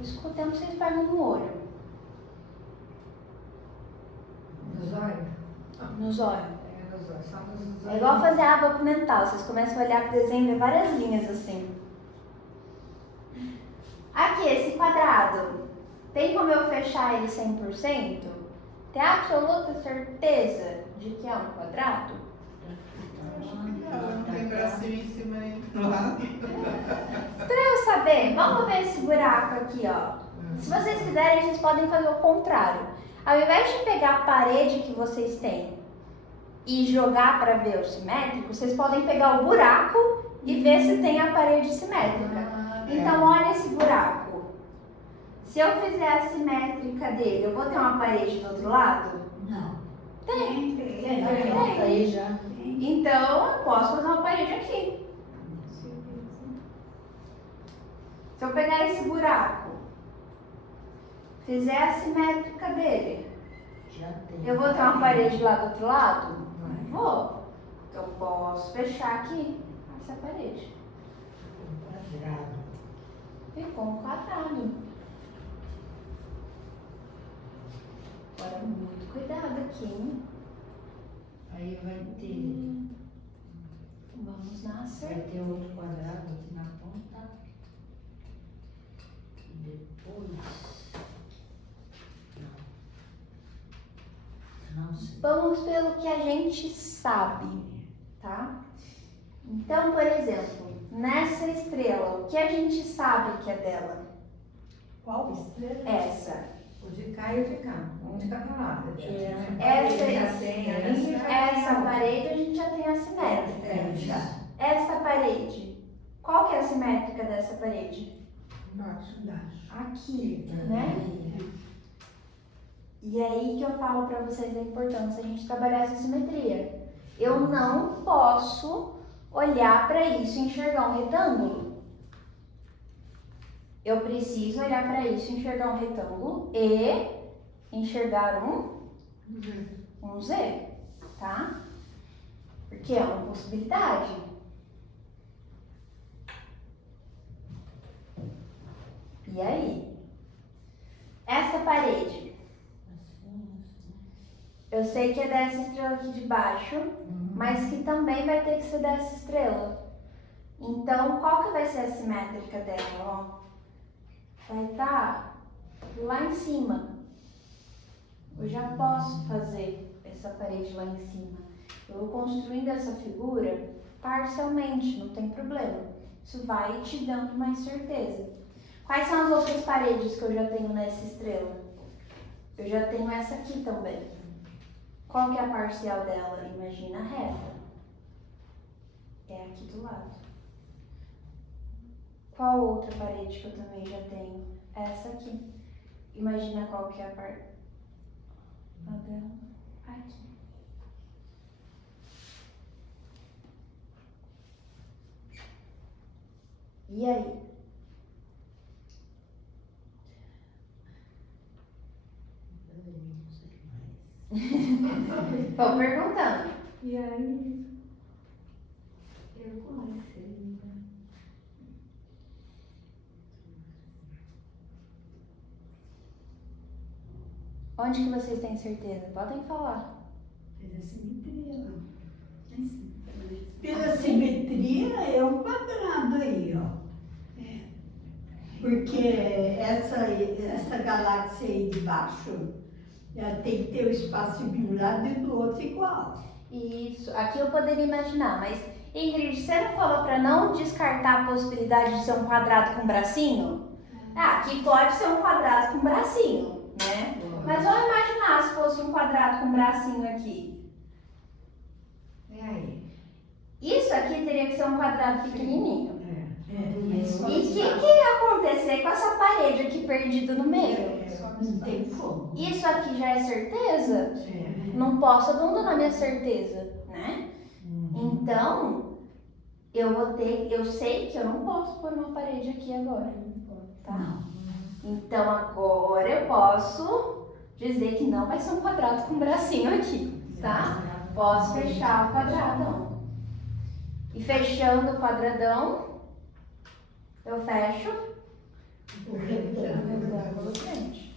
Isso com o tempo vocês pegam no olho, Nos olhos? nos olhos. É, nos olhos. Só nos olhos. É igual fazer aba documental, vocês começam a olhar pro desenho e ver várias linhas assim. Aqui, esse quadrado, tem como eu fechar ele 100%? Tem absoluta certeza de que é um quadrado? Não tem bracinho em cima nem do lado. Pra eu saber, vamos ver esse buraco aqui, ó. Se vocês quiserem, vocês podem fazer o contrário. Ao invés de pegar a parede que vocês têm e jogar para ver o simétrico, vocês podem pegar o buraco e ver se tem a parede simétrica. Então, olha esse buraco. Se eu fizer a simétrica dele, eu vou ter uma parede do outro lado? Não. Tem. Tá aí já. Então, eu posso fazer uma parede aqui. Se eu pegar esse buraco, fizer a simétrica dele, Já tem. eu vou ter uma parede lá do outro lado? Não vou. Então, eu posso fechar aqui essa parede. Um quadrado. Ficou um quadrado. aqui. Aí vai ter, Vamos na vai certeza. ter outro quadrado aqui na ponta. E depois. Não sei. Vamos pelo que a gente sabe, tá? Então, por exemplo, nessa estrela, o que a gente sabe que é dela? Qual estrela? Essa. O de cá e o de cá. Um de cada lado. Essa, já tem essa parede a gente já tem a simétrica. É, já. Essa parede, qual que é a simétrica dessa parede? Embaixo. Aqui, né? E aí que eu falo pra vocês a importância de a gente trabalhar essa simetria. Eu não posso olhar pra isso e enxergar um retângulo. Eu preciso olhar pra isso e enxergar um retângulo e enxergar um Z, tá? Porque é uma possibilidade. E aí? Essa parede, eu sei que é dessa estrela aqui de baixo, mas que também vai ter que ser dessa estrela. Então, qual que vai ser a simétrica dela, ó? Vai estar lá em cima. Eu já posso fazer essa parede lá em cima. Eu vou construindo essa figura parcialmente, não tem problema. Isso vai te dando mais certeza. Quais são as outras paredes que eu já tenho nessa estrela? Eu já tenho essa aqui também. Qual que é a parcial dela? Imagina a reta. É aqui do lado. Qual outra parede que eu também já tenho? Essa aqui. Imagina qual que é a parte dela. Aqui. E aí? Vou perguntando. E aí, eu comecei. Onde que vocês têm certeza? Podem falar. Fez a simetria lá. Pela simetria é um quadrado aí, ó. Porque essa galáxia aí de baixo, ela tem que ter o espaço de um lado e do outro igual. Isso. Aqui eu poderia imaginar, mas Ingrid, você não falou para não descartar a possibilidade de ser um quadrado com bracinho? Ah, aqui pode ser um quadrado com bracinho, né? Mas vamos imaginar se fosse um quadrado com bracinho aqui. E aí? Isso aqui teria que ser um quadrado pequenininho. E o É, que ia acontecer com essa parede aqui perdida no meio? não tem como. Isso aqui já é certeza? Não posso abandonar minha certeza, né? Então, eu sei que eu não posso pôr uma parede aqui agora, tá? Então agora eu posso dizer que não vai ser um quadrado com bracinho aqui, tá? Posso fechar o quadradão. E fechando o quadradão, eu fecho O o retângulo. retângulo frente.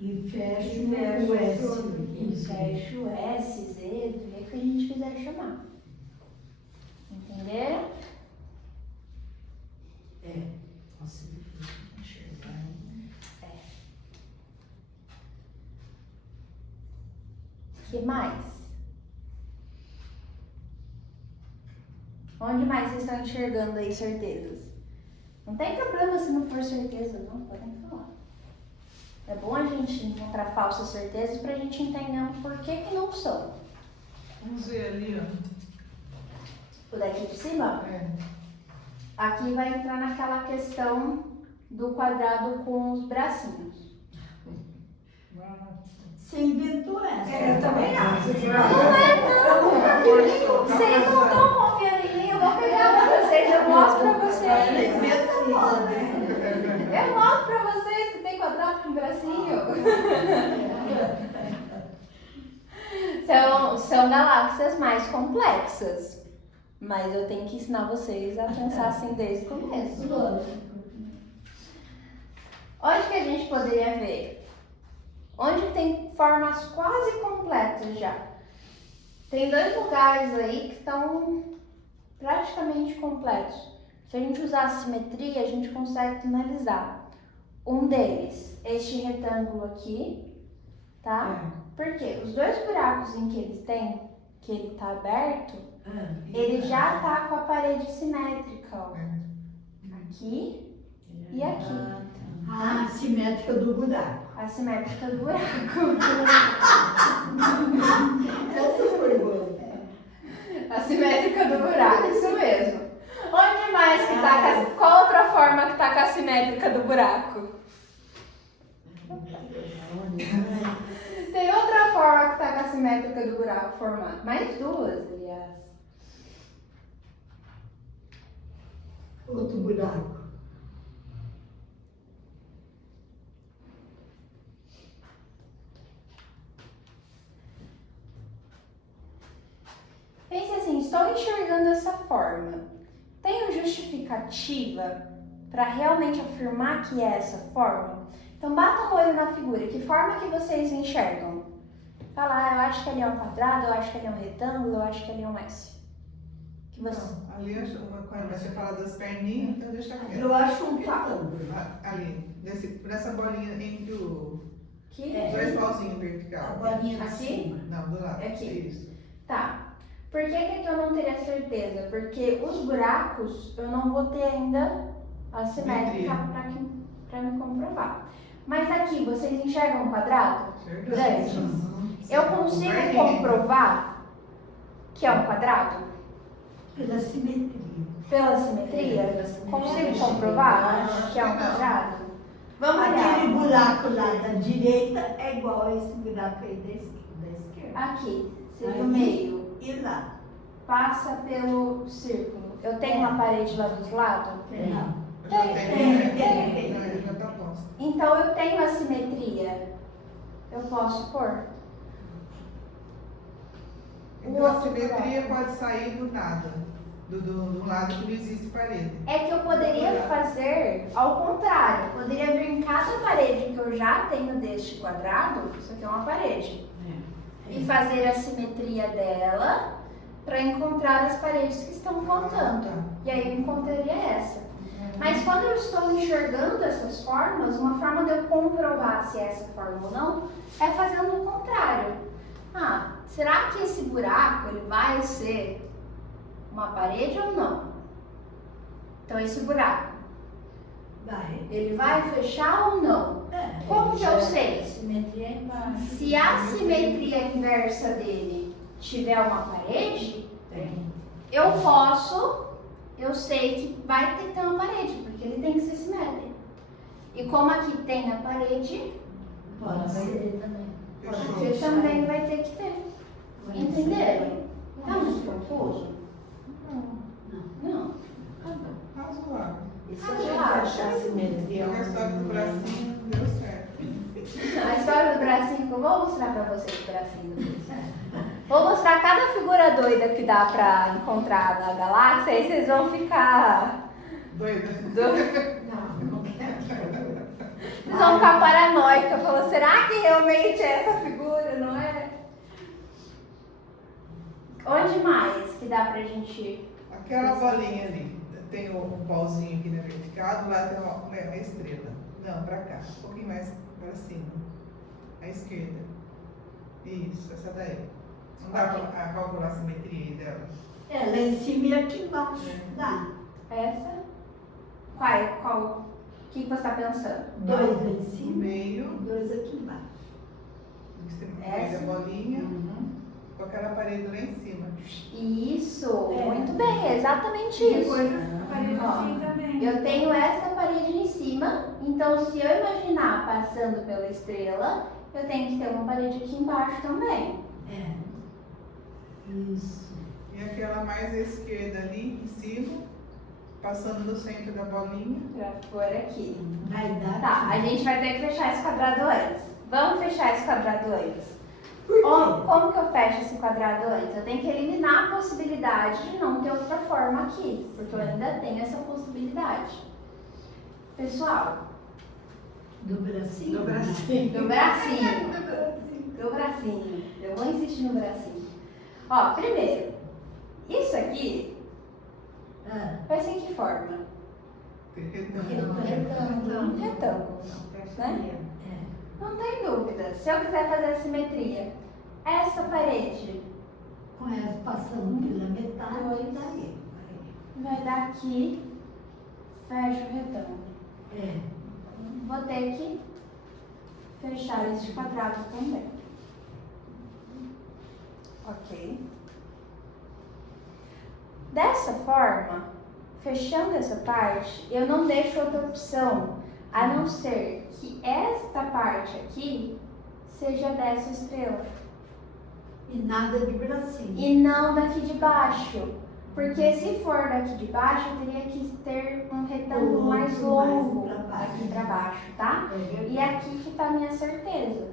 E fecho o E S. fecho S, Z, do jeito que a gente quiser chamar. Entenderam? Nossa, é difícil de enxergar, hein? O que mais? Onde mais vocês estão enxergando aí certezas? Não tem problema se não for certeza, não, podem falar. É bom a gente encontrar falsas certezas pra gente entender por que não são. Vamos ver ali, ó. O daqui de cima, aqui vai entrar naquela questão do quadrado com os bracinhos. Você inventou essa. Eu também acho. Não é não! Vocês não estão confiando em mim, eu vou pegar pra vocês, eu mostro pra Ela vocês. inventa moda. Eu mostro pra vocês que tem quadrado com bracinho. São galáxias mais complexas, mas eu tenho que ensinar vocês a pensar assim desde o começo. Lógico. Onde que a gente poderia ver? onde tem formas quase completas já. Tem 2 lugares aí que estão praticamente completos. Se a gente usar a simetria, a gente consegue finalizar. Um deles, este retângulo aqui, tá? Porque os 2 buracos em que ele tem, que ele tá aberto, ele já tá com a parede simétrica, ó. Aqui e aqui. A simétrica do buraco. A simétrica do buraco. Essa foi boa. A simétrica do buraco, isso mesmo. Onde mais que tá com a... Qual outra forma que tá com a simétrica do buraco? Tem outra forma que tá com a simétrica do buraco formada. Mais 2, aliás. Outro buraco. Pense assim, estou enxergando essa forma. Tenho justificativa para realmente afirmar que é essa forma? Então bata o olho na figura. Que forma que vocês enxergam? Fala, eu acho que ali é um quadrado, eu acho que ali é um retângulo, eu acho que ali é um S. Que você... Não, ali quando você fala das perninhas, então deixa quieto. Eu acho um retângulo. Ali, nessa bolinha entre os Aqui? 2 pauzinhos A verticais. bolinha Aqui? acima. Não, do lado. Aqui. Isso. Tá. Por que que eu não teria certeza? Porque os buracos eu não vou ter ainda a simétrica para me comprovar. Mas aqui, vocês enxergam um quadrado? Grande. Eu consigo comprovar que é um quadrado? Pela simetria. Pela simetria? Consigo comprovar que é um quadrado? Vamos Aquele olhar. buraco lá da direita é igual a esse buraco aí da esquerda. Aqui, seria Aí. o meio. E lá? Passa pelo círculo. Eu tenho uma parede lá do outro lado? Não. Eu já tenho, Tem. Não, ele já tá posto. Então eu tenho a simetria. Eu posso pôr? Então a simetria pode sair do nada, do lado que não existe parede. É que eu poderia fazer ao contrário. Eu poderia vir em cada parede que eu já tenho deste quadrado, isso aqui é uma parede, e fazer a simetria dela para encontrar as paredes que estão faltando. E aí eu encontraria essa. Mas quando eu estou enxergando essas formas, uma forma de eu comprovar se é essa forma ou não é fazendo o contrário. Ah, será que esse buraco ele vai ser uma parede ou não? Então esse buraco, Vai. ele vai fechar ou não? Como que eu sei? A simetria é embaixo. Se a simetria inversa dele tiver uma parede, eu sei que vai ter que ter uma parede, porque ele tem que ser simétrico. E como aqui tem a parede, Pode ser também. você também vai ter que ter. Entenderam? Tá muito confuso? Não. Razoável. E se a gente achar a simetria? A história do bracinho deu certo. A história do bracinho, que eu vou mostrar pra vocês o bracinho do bracinho. Vou mostrar cada figura doida que dá pra encontrar na galáxia, aí vocês vão ficar... Doida. Não quero. Vocês vão ficar paranoicas, falando, será que realmente é essa figura, não é? Onde mais que dá pra gente... Aquela bolinha ali, tem um pauzinho aqui na vertical, do lado tem uma estrela. Não, pra cá, um pouquinho mais pra cima. À esquerda. Isso, essa daí. Não dá pra calcular a simetria aí dela? Lá em cima e aqui embaixo. Dá. Essa? Qual? O que você está pensando? 2 lá em No cima, meio, 2 aqui embaixo. a bolinha, com aquela parede lá em cima. Isso, É. muito bem, é exatamente isso. Ó, eu tenho essa parede em cima, então se eu imaginar passando pela estrela, eu tenho que ter uma parede aqui embaixo também. Isso. E aquela mais à esquerda ali, em cima, passando no centro da bolinha. Pra pôr aqui. Vai dar. Tá, a gente vai ter que fechar esse quadrado antes. Vamos fechar esse quadrado antes. Por quê? Como que eu fecho esse quadrado antes? Eu tenho que eliminar a possibilidade de não ter outra forma aqui, porque eu ainda tenho essa possibilidade. Pessoal, Do bracinho? Do bracinho. Do bracinho. Do bracinho. Eu vou insistir no bracinho. Ó, primeiro, isso aqui Ah, vai ser que forma? Retângulo. Um retângulo. Né? Não tem dúvida. Se eu quiser fazer a simetria, essa parede com ela passando pela metade, daí. vai dar aqui, fecha o retângulo. É. Vou ter que fechar esse quadrado também. Ok. Dessa forma, fechando essa parte, eu não deixo outra opção, a não ser que esta parte aqui seja dessa estrela. E nada de bracinho. E não daqui de baixo. Porque se for daqui de baixo, eu teria que ter um retângulo mais Outro longo mais pra baixo. aqui pra baixo, tá? É verdade. E aqui que tá a minha certeza,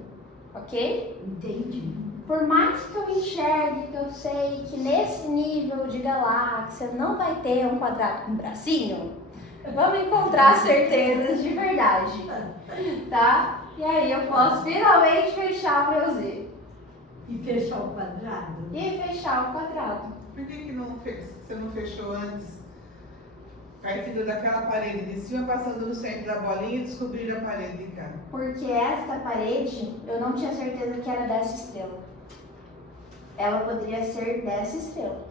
ok? Entendi. Por mais que eu enxergue, que eu sei que nesse nível de galáxia não vai ter um quadrado com um bracinho, vamos encontrar certezas de verdade, tá? E aí eu posso finalmente fechar o meu Z. E fechar o quadrado? E fechar o quadrado. Por que você não fechou antes? Partindo daquela parede de cima, passando no centro da bolinha e descobrindo a parede de cá. Porque esta parede, eu não tinha certeza que era dessa estrela. Ela poderia ser dessa estrela.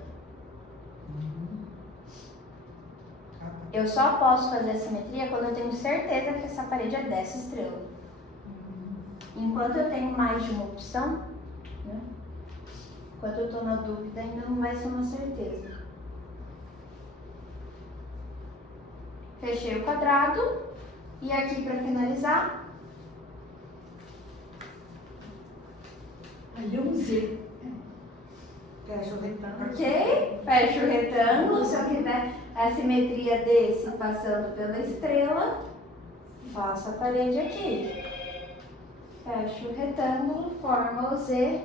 Ah, tá. Eu só posso fazer a simetria quando eu tenho certeza que essa parede é dessa estrela. Enquanto eu tenho mais de uma opção, né? Enquanto eu estou na dúvida, ainda não vai ser uma certeza. Fechei o quadrado. E aqui para finalizar, Ali um Z. Fecha o retângulo. ok? Fecho o retângulo. Se eu quiser a simetria desse passando pela estrela, faço a parede aqui. Fecho o retângulo, forma o Z.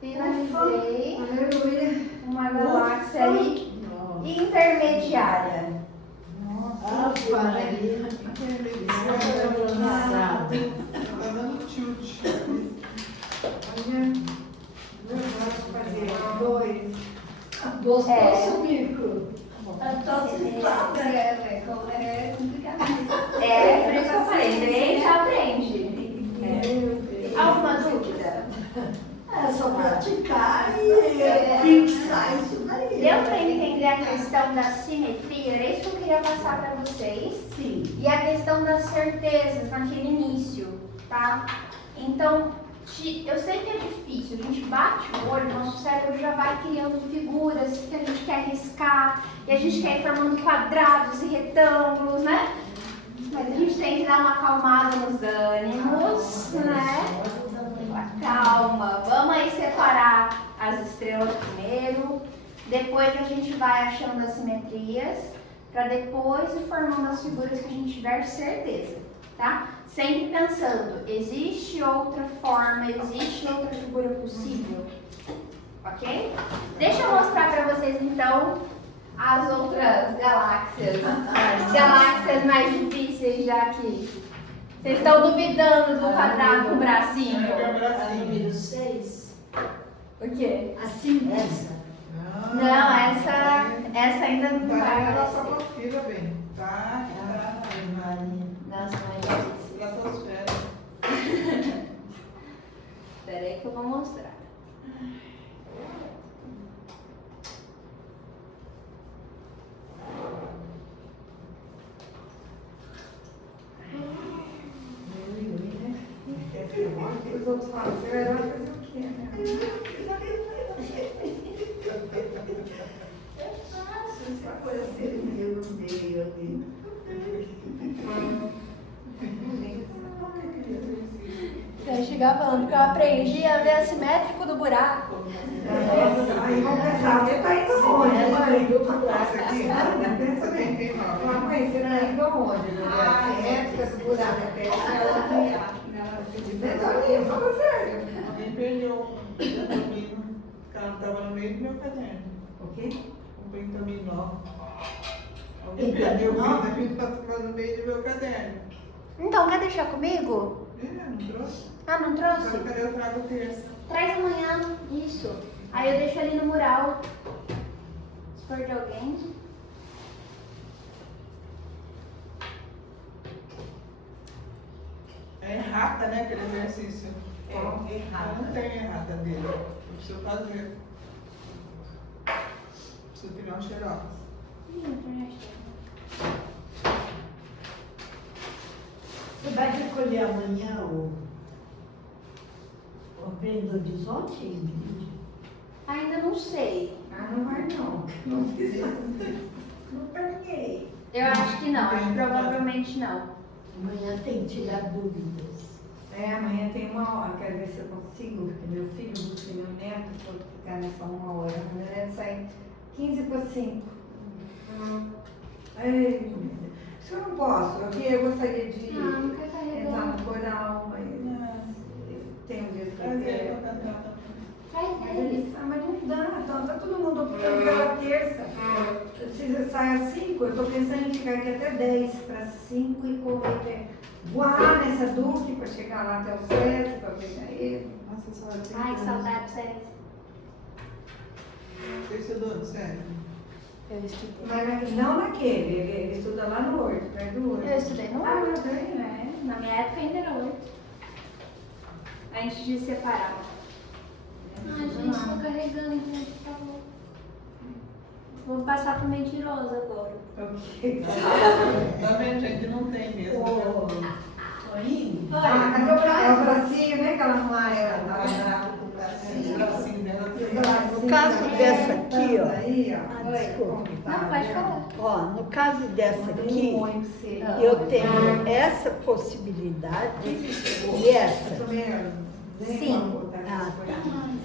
Finalizei Aleluia. uma galáxia aí Nossa. intermediária. Ave Maria. Tá dando tilt. Olha, eu posso fazer dois. Gostoso, bico. É por isso que eu falei, vem e já aprende. Alguma dúvida? É só praticar e fixar isso daí. Deu para entender a questão da simetria? Era isso que eu queria passar para vocês. Sim. E a questão das certezas naquele início, tá? Então, eu sei que é difícil, a gente bate o olho, nosso cérebro já vai criando figuras que a gente quer riscar, e a gente quer ir formando quadrados e retângulos, né? Mas a gente tem que dar uma acalmada nos ânimos, né? Calma, vamos aí separar as estrelas primeiro, depois a gente vai achando as simetrias, para depois ir formando as figuras que a gente tiver certeza, tá? Sempre pensando, existe outra forma, existe outra figura possível, ok? Deixa eu mostrar para vocês então as outras galáxias, as galáxias mais difíceis, já que vocês estão duvidando do quadrado com o bracinho. A número 6. O quê? Assim, Essa. Não, essa ainda não Tá vai na aparecer. sua filha, bem. Tá. Ave Maria. Nossa, mas é difícil. Estratosfera. Espera aí que eu vou mostrar. Os outros falam, você vai lá fazer o quê, né? essa coisa meio no meio ali. Vai chegar falando que eu aprendi a ver assimétrico do buraco. Aí vão pensar, você tá indo onde, mãe? Essa aqui, você tem que Mãe, você tá indo onde? A época do buraco da terra, ela ganhar. Dedoninha, fala sério. Alguém perdeu um pentamino, que ela estava no meio do meu caderno. O quê? Um pentamino. Alguém perdeu o Pentamino? pentamino, que estava no meio do meu caderno. Então, quer deixar comigo? Não trouxe? Ah, não trouxe? Agora cadê eu trago terça? Traz amanhã, isso. Aí eu deixo ali no mural. Se for de alguém. É errata, né, aquele exercício? É, Eu errata. não tenho errata dele. Eu preciso fazer. Preciso pegar um xerox. Ih, a internet. Você vai recolher amanhã o Belo Horizonte, Ingrid? Ainda não sei. Ah, não vai não. Não fiz não peguei. Eu acho que não, acho que provavelmente não. Amanhã tem que tirar dúvidas. Amanhã tem uma hora, quero ver se eu consigo, porque meu filho busca meu neto, vou ficar nessa uma hora. Meu neto sai 15 para 5. Ai, se eu não posso, eu gostaria de Ah, não quer entrar carregar. no coral, mas tem um dia que eu Prazer, quero. vou cantar também. Traz ele. Mas não dá, tá todo mundo ocupando pela terça. Se sai às 5, eu tô pensando em ficar aqui até 10 para 5 e correr, voar nessa Duque para chegar lá até o César, para pegar ele. Nossa, essa hora tem Ai, que coisa. saudade, sério. Você estudou, sério? Eu estudei. Mas não naquele, ele estuda lá no Horto, perto do Horto. Eu estudei no Ah, Horto. bem, né? Na minha época ainda era 8. Antes de separar. Ai, gente, tô carregando, gente, por favor. Vou passar pro mentiroso agora. Ok. Tá vendo, gente? Não tem mesmo. Toninho? Ah, cadê o braço? É o bracinho, né? Que ela não é. Esse bracinho dela tem. No caso dessa aqui, ó. Aí, Ah, ó. desculpa. Não, pode falar. Ó, no caso dessa aqui, Aqui. eu tenho essa possibilidade e essa. Sim. Ah,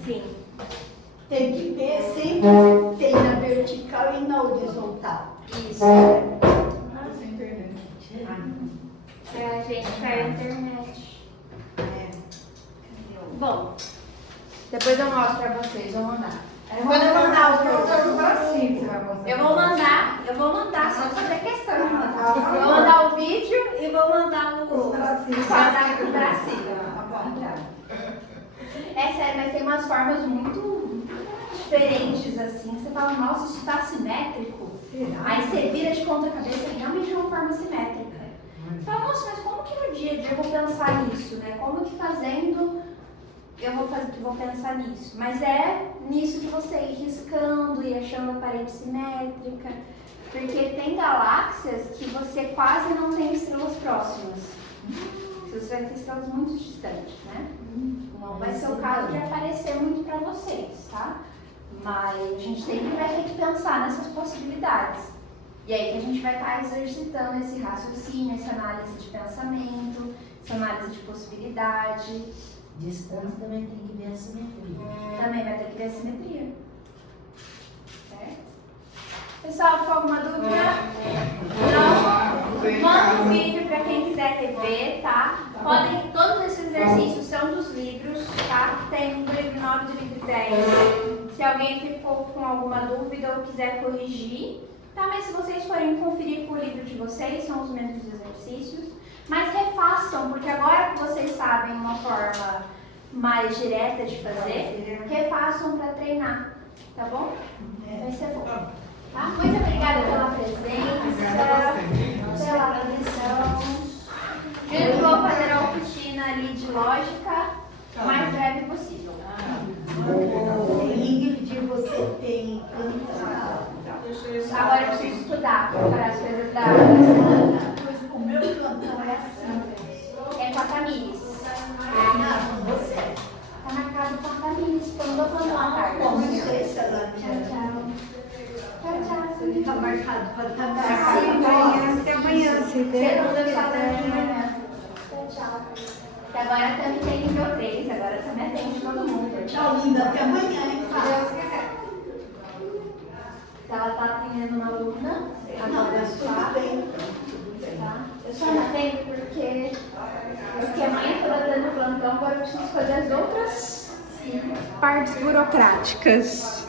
Sim. Tem que ver sempre tem na vertical e na horizontal. Isso. Sem internet. É, a gente caiu na internet. Bom, depois eu mostro pra vocês, vou mandar. Quando eu mandar o bracinho, você vai mostrar. Eu vou mandar, só fazer questão de mandar. Eu vou mandar o vídeo e vou mandar o bracinhos. quadrado com o bracinho. Tá. É sério, mas tem umas formas muito diferentes assim. Você fala, nossa, isso tá simétrico. Aí você vira de ponta cabeça e realmente é uma forma simétrica. Você fala, nossa, mas como que no dia a dia eu vou pensar nisso, né? Como que fazendo eu vou pensar nisso? Mas é nisso de você ir riscando e achando a parede simétrica. Porque tem galáxias que você quase não tem estrelas próximas. Você vai ter estrelas muito distantes, né? Não vai ser o caso de aparecer muito para vocês, tá? Mas a gente sempre vai ter que pensar nessas possibilidades. E aí que a gente vai estar exercitando esse raciocínio, essa análise de pensamento, essa análise de possibilidade. Distância também tem que ver a simetria. Também vai ter que ver a simetria. Certo? Pessoal, ficou alguma dúvida? Não? Manda um vídeo para quem quiser rever, tá? Todos esses exercícios são dos livros, tá? Tem do livro 9 e do livro 10. Se alguém ficou com alguma dúvida ou quiser corrigir, tá? Mas se vocês forem conferir com o livro de vocês, são os mesmos exercícios. Mas refaçam, porque agora que vocês sabem uma forma mais direta de fazer, refaçam para treinar, tá bom? Vai ser bom. Tá? Muito obrigada pela presença, pela atenção. Eu vou fazer a oficina ali de lógica o mais breve possível. Ingrid, você tem. Agora eu preciso estudar, preparar as coisas da semana. O meu plantão é assim. É com a Tamires. Não, você. Tá na casa com a Tamires, quando eu vou plantão à tarde. Não sei se ela Tchau, tchau. Tchau, tchau. está marcado para estar Até amanhã, se der. Segunda-feira de manhã. Tchau, tchau. E agora a Tami tem nível 3, agora a Tami atende todo mundo. Tchau, linda. Até amanhã, hein? Ela tá atendendo uma aluna, Não, agora mas tudo bem. tá? Eu só não atendo porque a mãe toda dando plantão, agora eu preciso fazer as outras partes burocráticas.